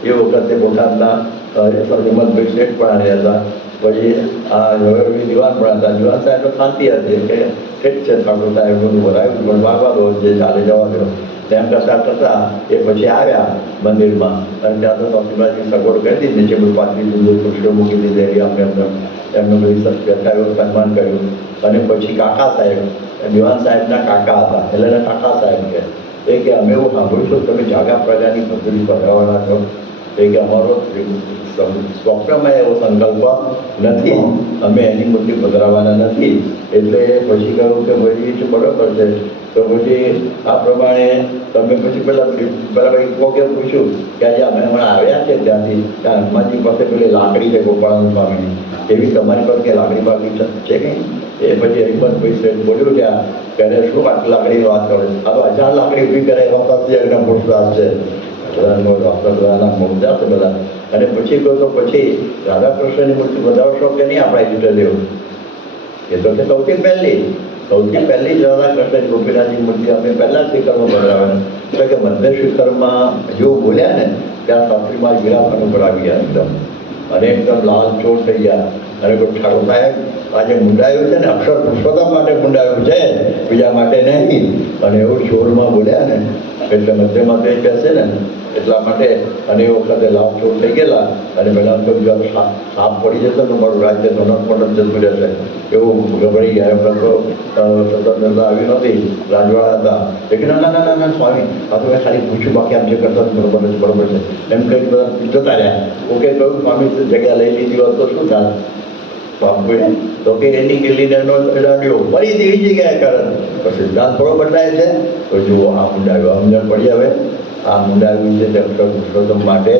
એ વખતે બોટાદના હિંમતભાઈ શેઠ પણ આવ્યા હતા. પછી આ ઝવેરભાઈ દિવાન પણ હતા. દિવાન સાહેબ તો શાંતિ હતી કે ઠીક છે, ઠાકોર સાહેબ બધું ભરાયું, પણ વાગવા દો, જે ચાલે જવા દો. તેમ કરતાં એ પછી આવ્યા મંદિરમાં. અને ત્યાં તો શાસ્ત્રીમાની સગવડ કરી દીધી, નીચે બધું પાછી બધું ખુરશીઓ મૂકી દીધી, આમ એમને બધી વ્યવસ્થાઓ સન્માન કર્યું. અને પછી કાકા સાહેબ, દિવાન સાહેબના કાકા હતા, એટલે એના કાકા સાહેબ કે અમે એવું સાંભળ્યું છું તમે જાગા પ્રજાની પદ્ધતિ પધરાવવાના છો. એ કે અમારો સ્વપ્નમાં એવો સંકલ્પ નથી, અમે એની મૂર્તિ પધરાવવાના નથી. એટલે પછી કહ્યું કે ભાઈ બરાબર છે. તો પછી આ પ્રમાણે તમે પછી પેલા ભાઈ કોકે પૂછ્યું કે આજે અમે હમણાં આવ્યા છે ત્યાંથી, ત્યાં હનુમાનજી પાસે પેલી લાકડી છે ગોપાળાનંદ સ્વામીની, એવી તમારી પાસે કે લાકડી બાકી છે કંઈ? એ પછી હિંમતભાઈ સાહેબ બોલ્યું ત્યાં ત્યારે શું આટલી લાકડીની વાત કરે, આ તો 1000 લાકડી ઊભી કરે એવા શાસ્ત્રી એકદમ પુરુષાર્થ છે. બધાના મુદ્દા છે બધા. અને પછી કહ્યું તો પછી રાધાકૃષ્ણની મૂર્તિ બધાવશો કે નહીં આપણા ઈષ્ટદેવ? એ તો કે સૌથી પહેલી જ રાધાકૃષ્ણની ગોપીનાથની મૂર્તિ અમે પહેલાં શિખરમાં બદલાવે. એટલે કે મંદિર શિખરમાં જેવું બોલ્યા ને ત્યાં શાસ્ત્રીમાં વિરાપન ઉપર આવી ગયા એકદમ, અને એકદમ લાલ ચોર થઈ ગયા. અને કોઈ ઠાકોર સાહેબ આજે મુંડાયું છે ને અક્ષર પુરુષોત્તમ માટે મુંડાયું છે, બીજા માટે નહીં. અને એવું જોરમાં બોલ્યા ને એટલે મધ્યમાં તો બેસે ને એટલા માટે. અને એ વખતે લાભ ચોર થઈ ગયેલા અને પહેલાં તો સાપ પડી જતો ને મારું રાજ્ય ધનક જતું રહેશે એવું ગભરાઈ ગયા. એમ તો સ્વતંત્રતા આવી નહોતી, રાજવાળા હતા. એ કે ના સ્વામી, આ તો મેં ખાલી પૂછ્યું, બાકી આમ જે કરતા બરોબર છે એમ કંઈક બધા જતા રહ્યા. ઓકે કહ્યું સ્વામી જગ્યા લઈ લીધી હોત તો શું થાય? બાપુએ તો કે એની ગેલીને અડાડ્યો ફરીથી એ જગ્યાએ કરે. તો સિદ્ધાંત થોડો બદલાય છે. તો જુઓ આ મુંડાવ્યું સમજણ પડી. હવે આ મુંડાવ્યું છે તે અક્ષર પુરુષોત્તમ માટે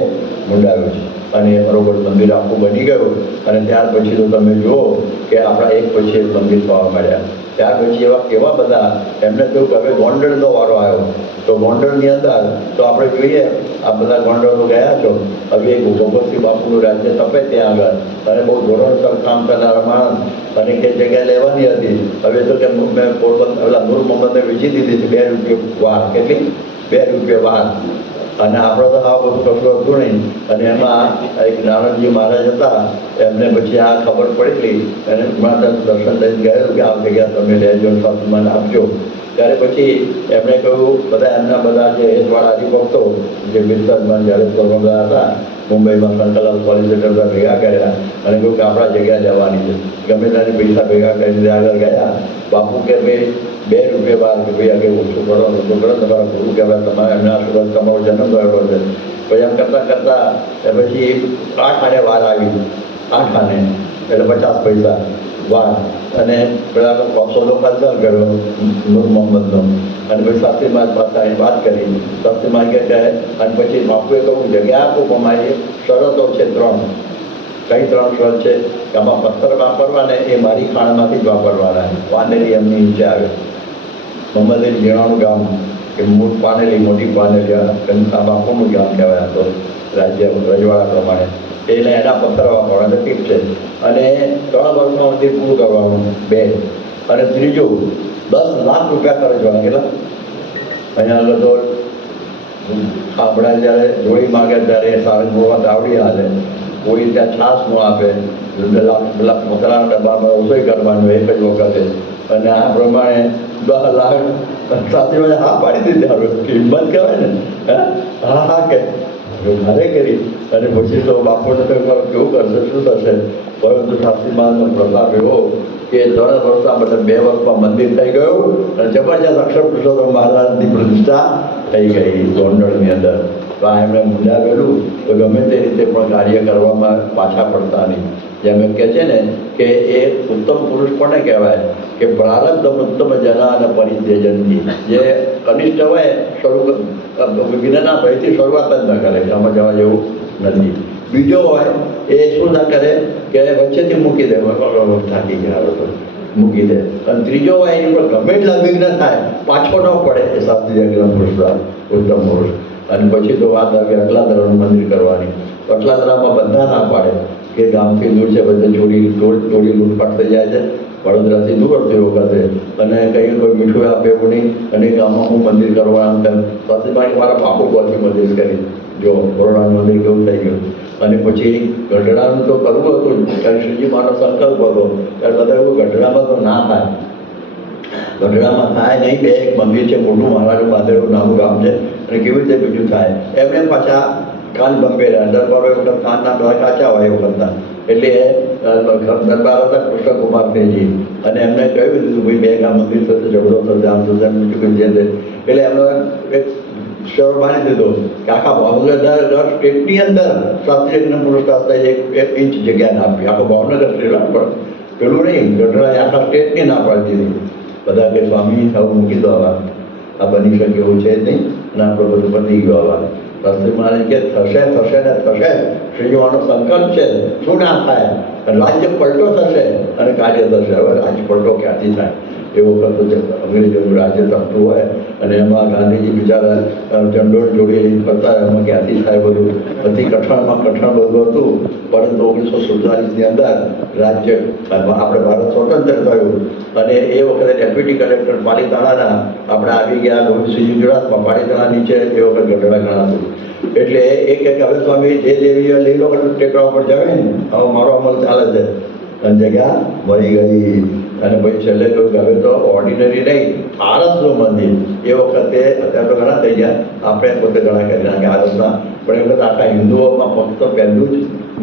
મુંડાવ્યું છે. અને બરોબર મંદિર આખું બની ગયું. અને ત્યાર પછી તો તમે જુઓ કે આપણા એક પછી એક મંદિર થવા માંડ્યા. ત્યાર પછી એવા કેવા બધા એમને કહ્યું કે હવે ગોંડલનો વારો આવ્યો. તો ગોંડલની અંદર તો આપણે જોઈએ આ બધા ગોંડલો ગયા છો. હવે એક ભગવતસિંહ બાપુનું રાજ્ય તપે ત્યાં આગળ, અને બહુ ધોરણસર કામ કરનારા માણસ, અને કે જગ્યા લેવાની હતી. હવે તો કે મેં પોરબંદર નૂર મોહમ્મદને વેચી દીધી છે 2 રૂપિયા વાર. કેટલી? 2 રૂપિયા વાર. અને આપણે તો આ બધું કશું હતું નહીં. અને એમાં એક નારણજી મહારાજ હતા, એમને પછી આ ખબર પડેલી અને માતા દર્શન લઈને ગયેલું કે આ જગ્યા તમે લેજો, મને આપજો. ત્યારે પછી એમણે કહ્યું બધા એમના બધા જે હેતવાળા હરિભક્તો જે વિસ્તારમાં જ્યારે પોરબંદર હતા મુંબઈમાં શંકરલાલ સોલિસિટર ભેગા કર્યા અને કહ્યું કે આપણા જગ્યા લેવાની છે. ગમે ત્યારે પૈસા ભેગા કરીને આગળ ગયા. બાપુ કે ભાઈ 2 રૂપિયા વાર કે ભાઈ આગળ ઓછું કરો, ઓછું કરો, તમારા ગુરુ કહેવાય, તમારે એમના આશીર્વાદ તમારો જન્મ થયો છે. પછી એમ કરતાં પછી 8 આને વાર આવી. 8 આને એટલે 50 પૈસા વાર. અને પેલા સોદો કલ્ચર કર્યો નૂર મોહમ્મદનો. અને પછી શાસ્ત્રીમાં પાસે અહીં વાત કરી. શાસ્ત્રીમાં કે છે અને પછી બાપુએ કહું જગ્યા આપો, અમારી શરતો છે 3. કઈ 3 શરત છે? કે આમાં પથ્થર વાપરવાને એ મારી ખાણમાંથી જ વાપરવાના. પાનેલી એમની નીચે આવે. મોહમ્મદ અલી જીણાનું ગામ કે પાનેલી, મોટી પાનેલી આ બાપુનું ગામ કહેવાય. તો રાજ્ય રજવાડા પ્રમાણે એટલે એના પથ્થર વાપરવાના ઠીક છે. અને 3 વર્ષમાં મંદિર પૂરું કરવાનું 2. અને ત્રીજું 10 લાખ રૂપિયા ખર્ચવાના. કેટલા? અહીંયા આગળ તો આપણા જ્યારે જોડી માગે ત્યારે સારંગપુરમાં તાવડી હાલે, કોઈ ત્યાં છાશ ન આપે, પેલા મકરાના ડબ્બામાં રસોઈ કરવાનું એક જ વખતે. અને આ પ્રમાણે 10 લાખ સાથે હા પાડી દીધી. કિંમત કહેવાય ને. હા કે ઘરે કરી. અને પછી તો બાપુને તો કેવું કરશે, શું થશે? પરંતુ શાસ્ત્રીમાનો પ્રતાપ એવો કે 3 વર્ષમાં મતલબ 2 વર્ષમાં મંદિર થઈ ગયું અને જબરજસ્ત અક્ષર પુરુષોત્તમ મહારાજની પ્રતિષ્ઠા થઈ ગઈ ગોંડલની અંદર. તો આ એમણે મુંડાવેલું તો ગમે તે રીતે પણ કાર્ય કરવામાં પાછા પડતા નહીં. જેમ એમ કહે છે ને કે એ ઉત્તમ પુરુષ કોને કહેવાય? કે પ્રારબ્ધ ઉત્તમ જના અને પરિત્યજનથી. જે કનિષ્ઠ હોય શરૂ વિઘ્નના ભયથી શરૂઆત જ ન કરે, સમજવા જેવું નથી. બીજો હોય એ શું ના કરે કે વચ્ચેથી મૂકી દે, થાકી ગયા તો મૂકી દે. અને ત્રીજો હોય એની પર ગમે એટલા વિઘ્ન થાય પાછો ન પડે. એ શાસ્ત્રી અગ્રમ પુરુષ ઉત્તમ પુરુષ. અને પછી તો વાત આવે અટલાદરાનું મંદિર કરવાની. અટલાદરામાં બધા ના પાડે કે ગામથી દૂર છે, બધે ચોરી લૂંટફાટ થઈ જાય છે. વડોદરાથી દૂર તે વખતે અને કંઈ કોઈ મીઠું આપે એવું નહીં. અને ગામમાં હું મંદિર કરવાનું તેમ સાથે મારા બાપુ પરથી મંદિર કરી. જો બરોડાનું મંદિર કેવું થઈ ગયું. અને પછી ગઢડાનું તો કરવું હતું ત્યારે શ્રીજી મારો સંકલ્પ હતો. ત્યારે બધા એવું ગઢડામાં તો ના થાય, ગઢડામાં થાય નહીં. 2 એક મંદિર છે મોટું, મહારાજનું બાંધેલું નાનું ગામ છે. અને કેવી રીતે બીજું થાય? એમને પાછા કાન બંબેરા દરબારો એ વખત કાનના બધા કાચા હોય એ વખતના. એટલે દરબાર હતા કૃષ્ણકુમારજી. અને એમને કહ્યું દીધું ભાઈ 2 ગામ મંદિર થશે, ઝઘડો થશે, આમ થશે, બીજું જે છે. એટલે એમનો એક શહેર માની દીધો કે આખા ભાવનગર સ્ટેટની અંદર શાસ્ત્રીય પુરસ્કાર થાય 1 ઇંચ જગ્યા ના આપી. આખો ભાવનગર સ્ટેટ પણ પેલું નહીં, ગઢડાએ આખા સ્ટેટની ના પાડી દીધી. બધા કે સ્વામી આવું મૂકી દો, આ બની શકે એવું છે જ નહીં. અને આપણે બધું બની ગયું. આવા શાસ્ત્રી મહારાજ કે થશે ને થશે. શ્રીજીવાનો સંકલ્પ છે, શું ના થાય? રાજ્ય પલટો થશે અને કાર્ય થશે. હવે રાજ્ય પલટો ક્યાંથી થાય? એ વખત અંગ્રેજોનું રાજ્ય તપતું હોય અને એમાં ગાંધીજી બિચારા ચંડોળ જોડી કરતા, એમાં ક્યાંથી થાય બધું? બધી કઠણમાં કઠણ બધું હતું. પરંતુ 1947ની અંદર રાજ્ય આપણે ભારત સ્વતંત્ર થયું અને એ વખતે ડેપ્યુટી કલેક્ટર પાલીતાણાના આપણે આવી ગયા ગોવિંદસિંહ ગુજરાતમાં. પાલીતાણા નીચે એ વખત ગઢડા ગણાતું. એટલે એ કે હવે સ્વામી જે લેવી લઈ લો, ટેકરા ઉપર જાવે ને હવે મારો અમલ ચાલે છે. અને જગ્યા મળી ગઈ. અને પછી છેલ્લે કહ્યું કે હવે તો ઓર્ડિનરી નહીં, આરસનું મંદિર. એ વખતે અત્યારે તો ઘણા થઈ ગયા, આપણે પોતે ઘણા કરી નાખ્યા આરસના, પણ એ વખતે આખા હિન્દુઓમાં ફક્ત પહેલું જ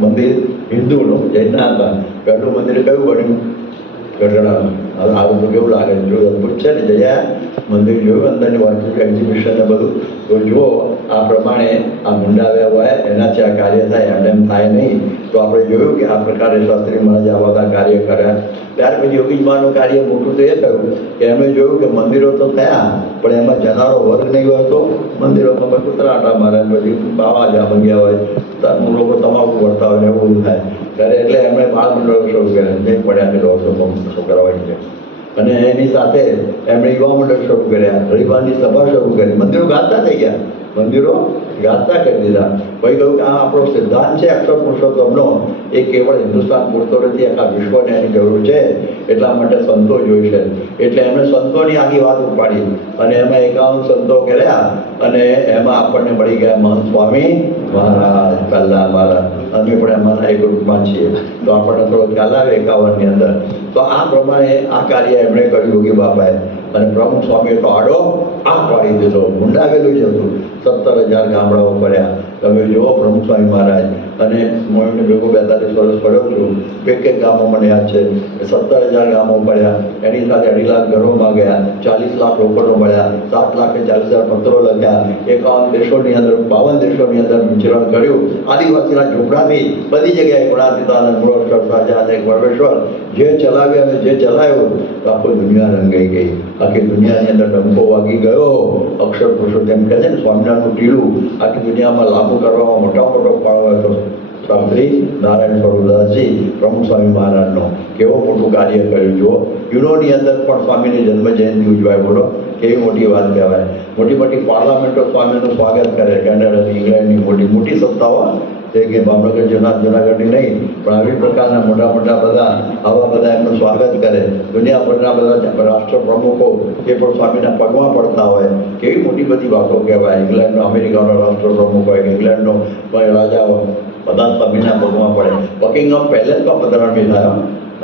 મંદિર હિન્દુનું, જૈનના હતા. પહેલું મંદિર કયું બન્યું? ગઢડાનું. હવે આવું તો કેવું લાગે છે, જો અદભુત છે ને. જયા મંદિર જોયું, અંદરની વાંચું એક્ઝિબિશન ને બધું, તો જુઓ આ પ્રમાણે આ મુંડાવ્યા હોય એનાથી આ કાર્ય થાય, એમ થાય નહીં. તો આપણે જોયું કે આ પ્રકારે શાસ્ત્રી મહારાજ આ બધા કાર્ય કર્યા. ત્યાર પછી યોગીજમાનું કાર્ય મોટું તો એ થયું કે એમણે જોયું કે મંદિરો તો થયા, પણ એમાં જનારો વર્ગ નહીં હોય તો મંદિરોમાં કૂતરાટા મારે, પછી બાવા જ્યાં ગયા હોય ત્યાં લોકો તમાકુ કરતા હોય ને એવું બધું થાય ત્યારે, એટલે એમણે બાળ મંડળો શરૂ કર્યા, નહીં પડ્યા ને 100 છોકરા હોય છે. અને એની સાથે એમણે યુવા મંડળ શરૂ કર્યા, રવિવારની સભા શરૂ કરી, મંદિરો ગાતા થઈ ગયા, મંદિરો ગાતા કરી દીધા. પછી કહ્યું કે આ આપણો સિદ્ધાંત છે અક્ષર પુરુષોત્તમનો, એ કેવળ હિન્દુસ્તાન પૂરતો નથી, આખા વિશ્વને એની જરૂર છે, એટલા માટે સંતો જોઈશે. એટલે એમણે સંતોની આખી વાત ઉપાડી અને એમાં 51 સંતો કર્યા અને એમાં આપણને મળી ગયા મહંત સ્વામી મહારાજ, પહેલા મહારાજ. અમે પણ એમાંના એક ગ્રુપમાં છીએ, તો આપણને થોડો ખ્યાલ આવે 51ની અંદર. તો આ પ્રમાણે આ કાર્ય એમણે કર્યું યોગી બાબાએ. અને પ્રમુખ સ્વામીએ તો આડો આ પાડી દીધો, મુંડાવેલું જ હતું. 17,000 ગામડાઓ ફર્યા. તમે જુઓ પ્રમુખ સ્વામી મહારાજ. અને હું એમને ભેગો 42 વર્ષ ફર્યો છું, એક ગામો મને યાદ છે. 17,000 ગામો ફર્યા, એની સાથે 2.5 લાખ ઘરોમાં ગયા, 40 લાખ લોકોનો મળ્યા, 7,40,000 પત્રો લખ્યા, 51 દેશોની અંદર, 52 દેશોની અંદર વિચરણ કર્યું. આદિવાસીના ઝૂંપડાથી બધી જગ્યાએ ગુણાતીતાનંદ, ગુણોત્સવ, સાજા, પરમેશ્વર જે ચલાવ્યું અને જે ચલાવ્યું, આખી દુનિયા રંગાઈ ગઈ. આખી દુનિયાની અંદર ડંકો વાગી ગયો. અક્ષર પુરુષોત્તમ જેમ કહે છે ને, સ્વામિનારાયણનું ટીલું આખી દુનિયામાં લાગુ કરવામાં મોટો ફાળો હતો શાસ્ત્રી નારાયણ સ્વરૂપદાસજી પ્રમુખ સ્વામી મહારાજનો. કેવો મોટું કાર્ય કર્યું. જુઓ યુરોની અંદર પણ સ્વામીની જન્મ જયંતિ ઉજવાય. બોલો કેવી મોટી વાત કહેવાય. મોટી મોટી પાર્લામેન્ટો સ્વામીનું સ્વાગત કરે, કેનેડાની, ઇંગ્લેન્ડની મોટી મોટી સત્તાઓ, કે ભાવનગર જુનાગઢની નહીં, પણ આવી પ્રકારના મોટા મોટા બધા આવા બધા એમનું સ્વાગત કરે. દુનિયાભરના બધા રાષ્ટ્ર પ્રમુખો એ પણ સ્વામીના પગમાં પડતા હોય. કેવી મોટી બધી વાતો કહેવાય. ઇંગ્લેન્ડનો, અમેરિકાનો રાષ્ટ્ર પ્રમુખ હોય, ઇંગ્લેન્ડનો રાજા બધા સ્વામીના પગમાં પડે. બકિંગહામ પેલેસમાં પધરામણી થાય.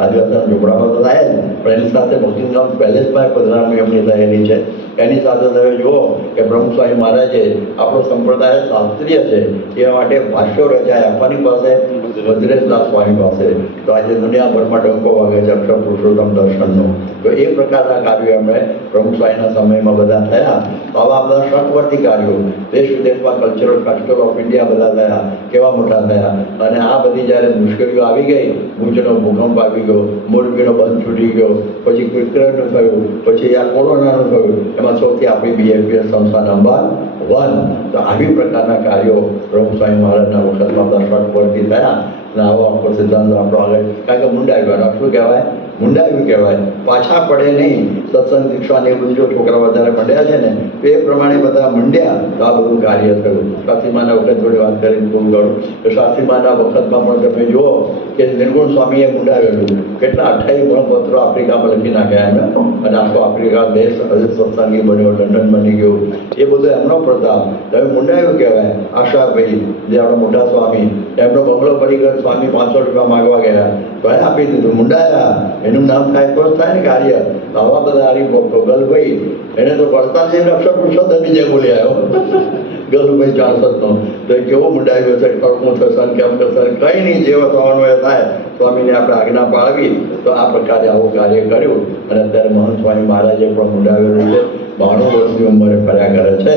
આદિવાસીના ઝૂંપડામાં તો થાય જ, પણ એની સાથે બકિંગહામ પેલેસમાં પધરામણી એમની થયેલી છે. એની સાથે તમે જુઓ કે પ્રમુખ સ્વામી મહારાજે આપણો સંપ્રદાય શાસ્ત્રીય છે એ માટે ભાષ્યો રચાયા. આપવાની પાસે ભદ્રેશદાસ સ્વામી પાસે. તો આજે દુનિયાભરમાં ડંકો વાગે છે અક્ષર પુરુષોત્તમ દર્શનનો. તો એ પ્રકારના કાર્યો એમણે પ્રમુખ સ્વામીના સમયમાં બધા થયા. આવા બધા શર્ટવર્તી કાર્યો દેશ વિદેશમાં કલ્ચરલ ફેસ્ટિવલ ઓફ ઇન્ડિયા બધા થયા, કેવા મોટા થયા. અને આ બધી જ્યારે મુશ્કેલીઓ આવી ગઈ, ભુજનો ભૂકંપ આવી ગયો, મોરબીનો બંધ છૂટી ગયો, પછી ક્રિકેટનું થયું, પછી આ કોરોનાનું થયું, એમાં સૌથી આપણી BFPS સંસ્થા નંબર 1. તો આવી પ્રકારના કાર્યો પ્રમુખ સ્વામી મહારાજના વખતમાં બધા શર્ટવર્તી થયા. અને આવો આખો સિદ્ધાંત આપણો આગળ, કારણ કે મુંડાવ્યું, શું કહેવાય? મુંડાવ્યું કહેવાય. પાછા પડે નહીં. સત્સંગ દીક્ષાને એ બધું જો છોકરા વધારે મંડ્યા છે ને, તો એ પ્રમાણે બધા મંડ્યા, તો આ બધું કાર્ય થયું. શાસ્ત્રીમાના વખત થોડી વાત કરીને પૂરું કરું તો શાસ્ત્રીમાના વખતમાં પણ તમે જુઓ કે નિર્ગુણ સ્વામીએ મુંડાવેલું. કેટલા 28 ગણપત્રો આફ્રિકામાં લખી નાખ્યા એમને, અને આખો આફ્રિકા દેશ હજુ સત્સંગી બન્યો, લંડન બની ગયું. એ બધું એમનો પ્રતાપ. હવે મુંડાવ્યું કહેવાય. આશાભાઈ જે આપણા મોટા સ્વામી, એમનો બંગલો પડી ગયો, સ્વામી 500 રૂપિયા માગવા ગયા, તો એ આપી દીધું. મુંડાયા, એનું નામ થાય તો જ થાય ને કાર્ય. આવા બધા હરિભક્તો. ગલભાઈ એને તો કરતા જ એને અક્ષર પુરુષોત્તમની જે બોલી આવ્યો ગલભાઈ 64નો. તો એ કેવો મુંડાવ્યો છે. કડકું થશે, કેમ થશે, કંઈ નહીં, જેવો થવાનું એ થાય. સ્વામીને આપણે આજ્ઞા પાળવી. તો આ પ્રકારે આવું કાર્ય કર્યું. અને અત્યારે મહંત સ્વામી મહારાજે પણ મુંડાવેલું છે. 92 વર્ષની ઉંમરે ફર્યા કરે છે.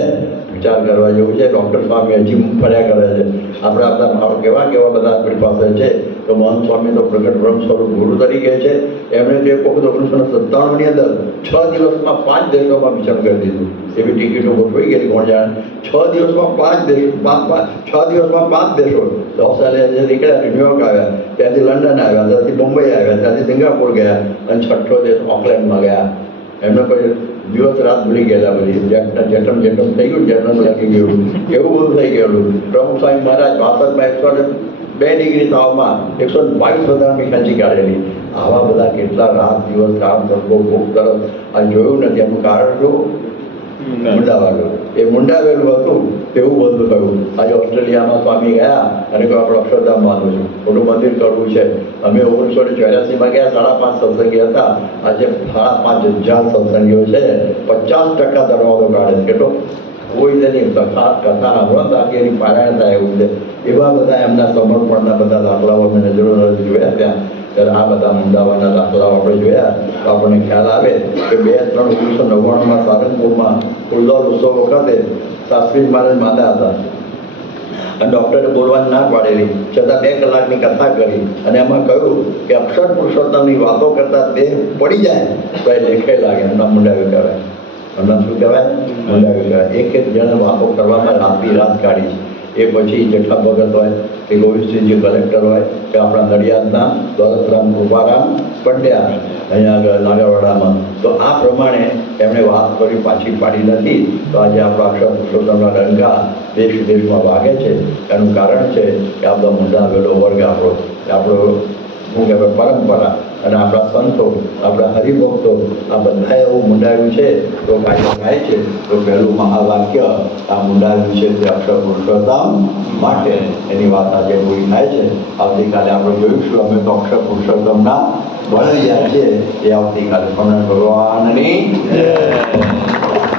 વિચાર કરવા જેવું છે. ડૉક્ટર સ્વામી હજી ફર્યા કરે છે. આપણે આપણા કેવા બધા આપણી પાસે છે. તો મહંત સ્વામી તો પ્રગટ બ્રહ્મ સ્વરૂપ ગુરુ તરીકે છે. એમણે તો એક વખત 1997ની અંદર 6 દિવસમાં 5 દેશોમાં વિચરણ કરી દીધું. એવી ટિકિટો ગોઠવાઈ ગયેલી, કોણ જાણે. 6 દિવસમાં 5 દેશો, 6 દિવસમાં 5 દેશો. ઓસ્ટ્રેલિયા નીકળ્યા, ન્યુયોર્ક આવ્યા, ત્યાંથી લંડન આવ્યા, ત્યાંથી મુંબઈ આવ્યા, ત્યાંથી સિંગાપોર ગયા, અને 6ઠ્ઠો દેશ ઓકલેન્ડમાં ગયા. એમને પછી દિવસ રાત ભૂલી ગયેલા. બધી જેટમ થઈ ગયું, જેટમ લખી ગયું, એવું બધું થઈ ગયેલું. પ્રમુખ સ્વામી મહારાજ 62માં 102 ડિગ્રી તાવમાં 122 હજારની ખેંચી કાઢેલી. આવા બધા કેટલા રાત દિવસ કામ કરવો, ભૂખ તરફ આ જોયું નથી. એનું કારણ શું? મુંડાવેલું. એ મુંડાવેલું હતું એવું બધું કહ્યું. આજે ઓસ્ટ્રેલિયામાં સ્વામી ગયા અને કહ્યું આપણે અક્ષરધામ માનું છું, મોટું મંદિર કરવું છે. અમે 1984માં ગયા, 5.5 સત્સંગી હતા. આજે 5,500 સત્સંગીઓ છે. 50% દરવાજો કાઢે છે. કેટલો કોઈ તેની કથા સાંભળો બાકી એની પારાયણ થાય એવું છે. એવા બધા એમના સમર્પણના બધા દાખલાઓ અમે નજરો જોયા ત્યાં. ત્યારે આ બધા મુંડાવાના દાખલાઓ આપણે જોયા તો આપણને ખ્યાલ આવે કે 2-3 1999માં સારંગપુરમાં ફૂલદોલ ઉત્સવ વખતે શાસ્ત્રી મહારાજ માંદા હતા અને ડૉક્ટરે બોલવાની ના પાડેલી, છતાં 2 કલાકની કથા કરી અને એમાં કહ્યું કે અક્ષર પુરુષોત્તમની વાતો કરતા દેહ પડી જાય તો એ લેખે લાગે. એમના મુંડાવી કહેવાય. એમના શું કહેવાય? મુંડાવી કહેવાય. એક જણે વાતો કરવામાં રાતની રાત કાઢી છે. એ પછી જેઠા ભગત હોય કે ગોવિંદસિંહજી કલેક્ટર હોય કે આપણા નડિયાદના દોલતરામ કૃપારામ પંડ્યા અહીંયા આગળ નાગાવાડામાં, તો આ પ્રમાણે એમણે વાત કરી પાછી પાડી નથી. તો આજે આપણા અક્ષર પુરુષોત્તમના ડંકા દેશ વિદેશમાં વાગે છે. એનું કારણ છે કે આ બધા મુંડાવેલો વર્ગ આપણો શું કહેવાય પરંપરા અને આપણા સંતો, આપણા હરિભક્તો આ બધા એવું મુંડાવ્યું છે. તો કાયદો થાય છે તો પહેલું મહાવાક્ય આ મુંડાવ્યું છે તે અક્ષર પુરુષોત્તમ માટે, એની વાત આજે પૂરી થાય છે. આવતીકાલે આપણે જોઈશું અમે તો અક્ષર પુરુષોત્તમના ભણ્યા છે. એ આવતીકાલે ભગવાનની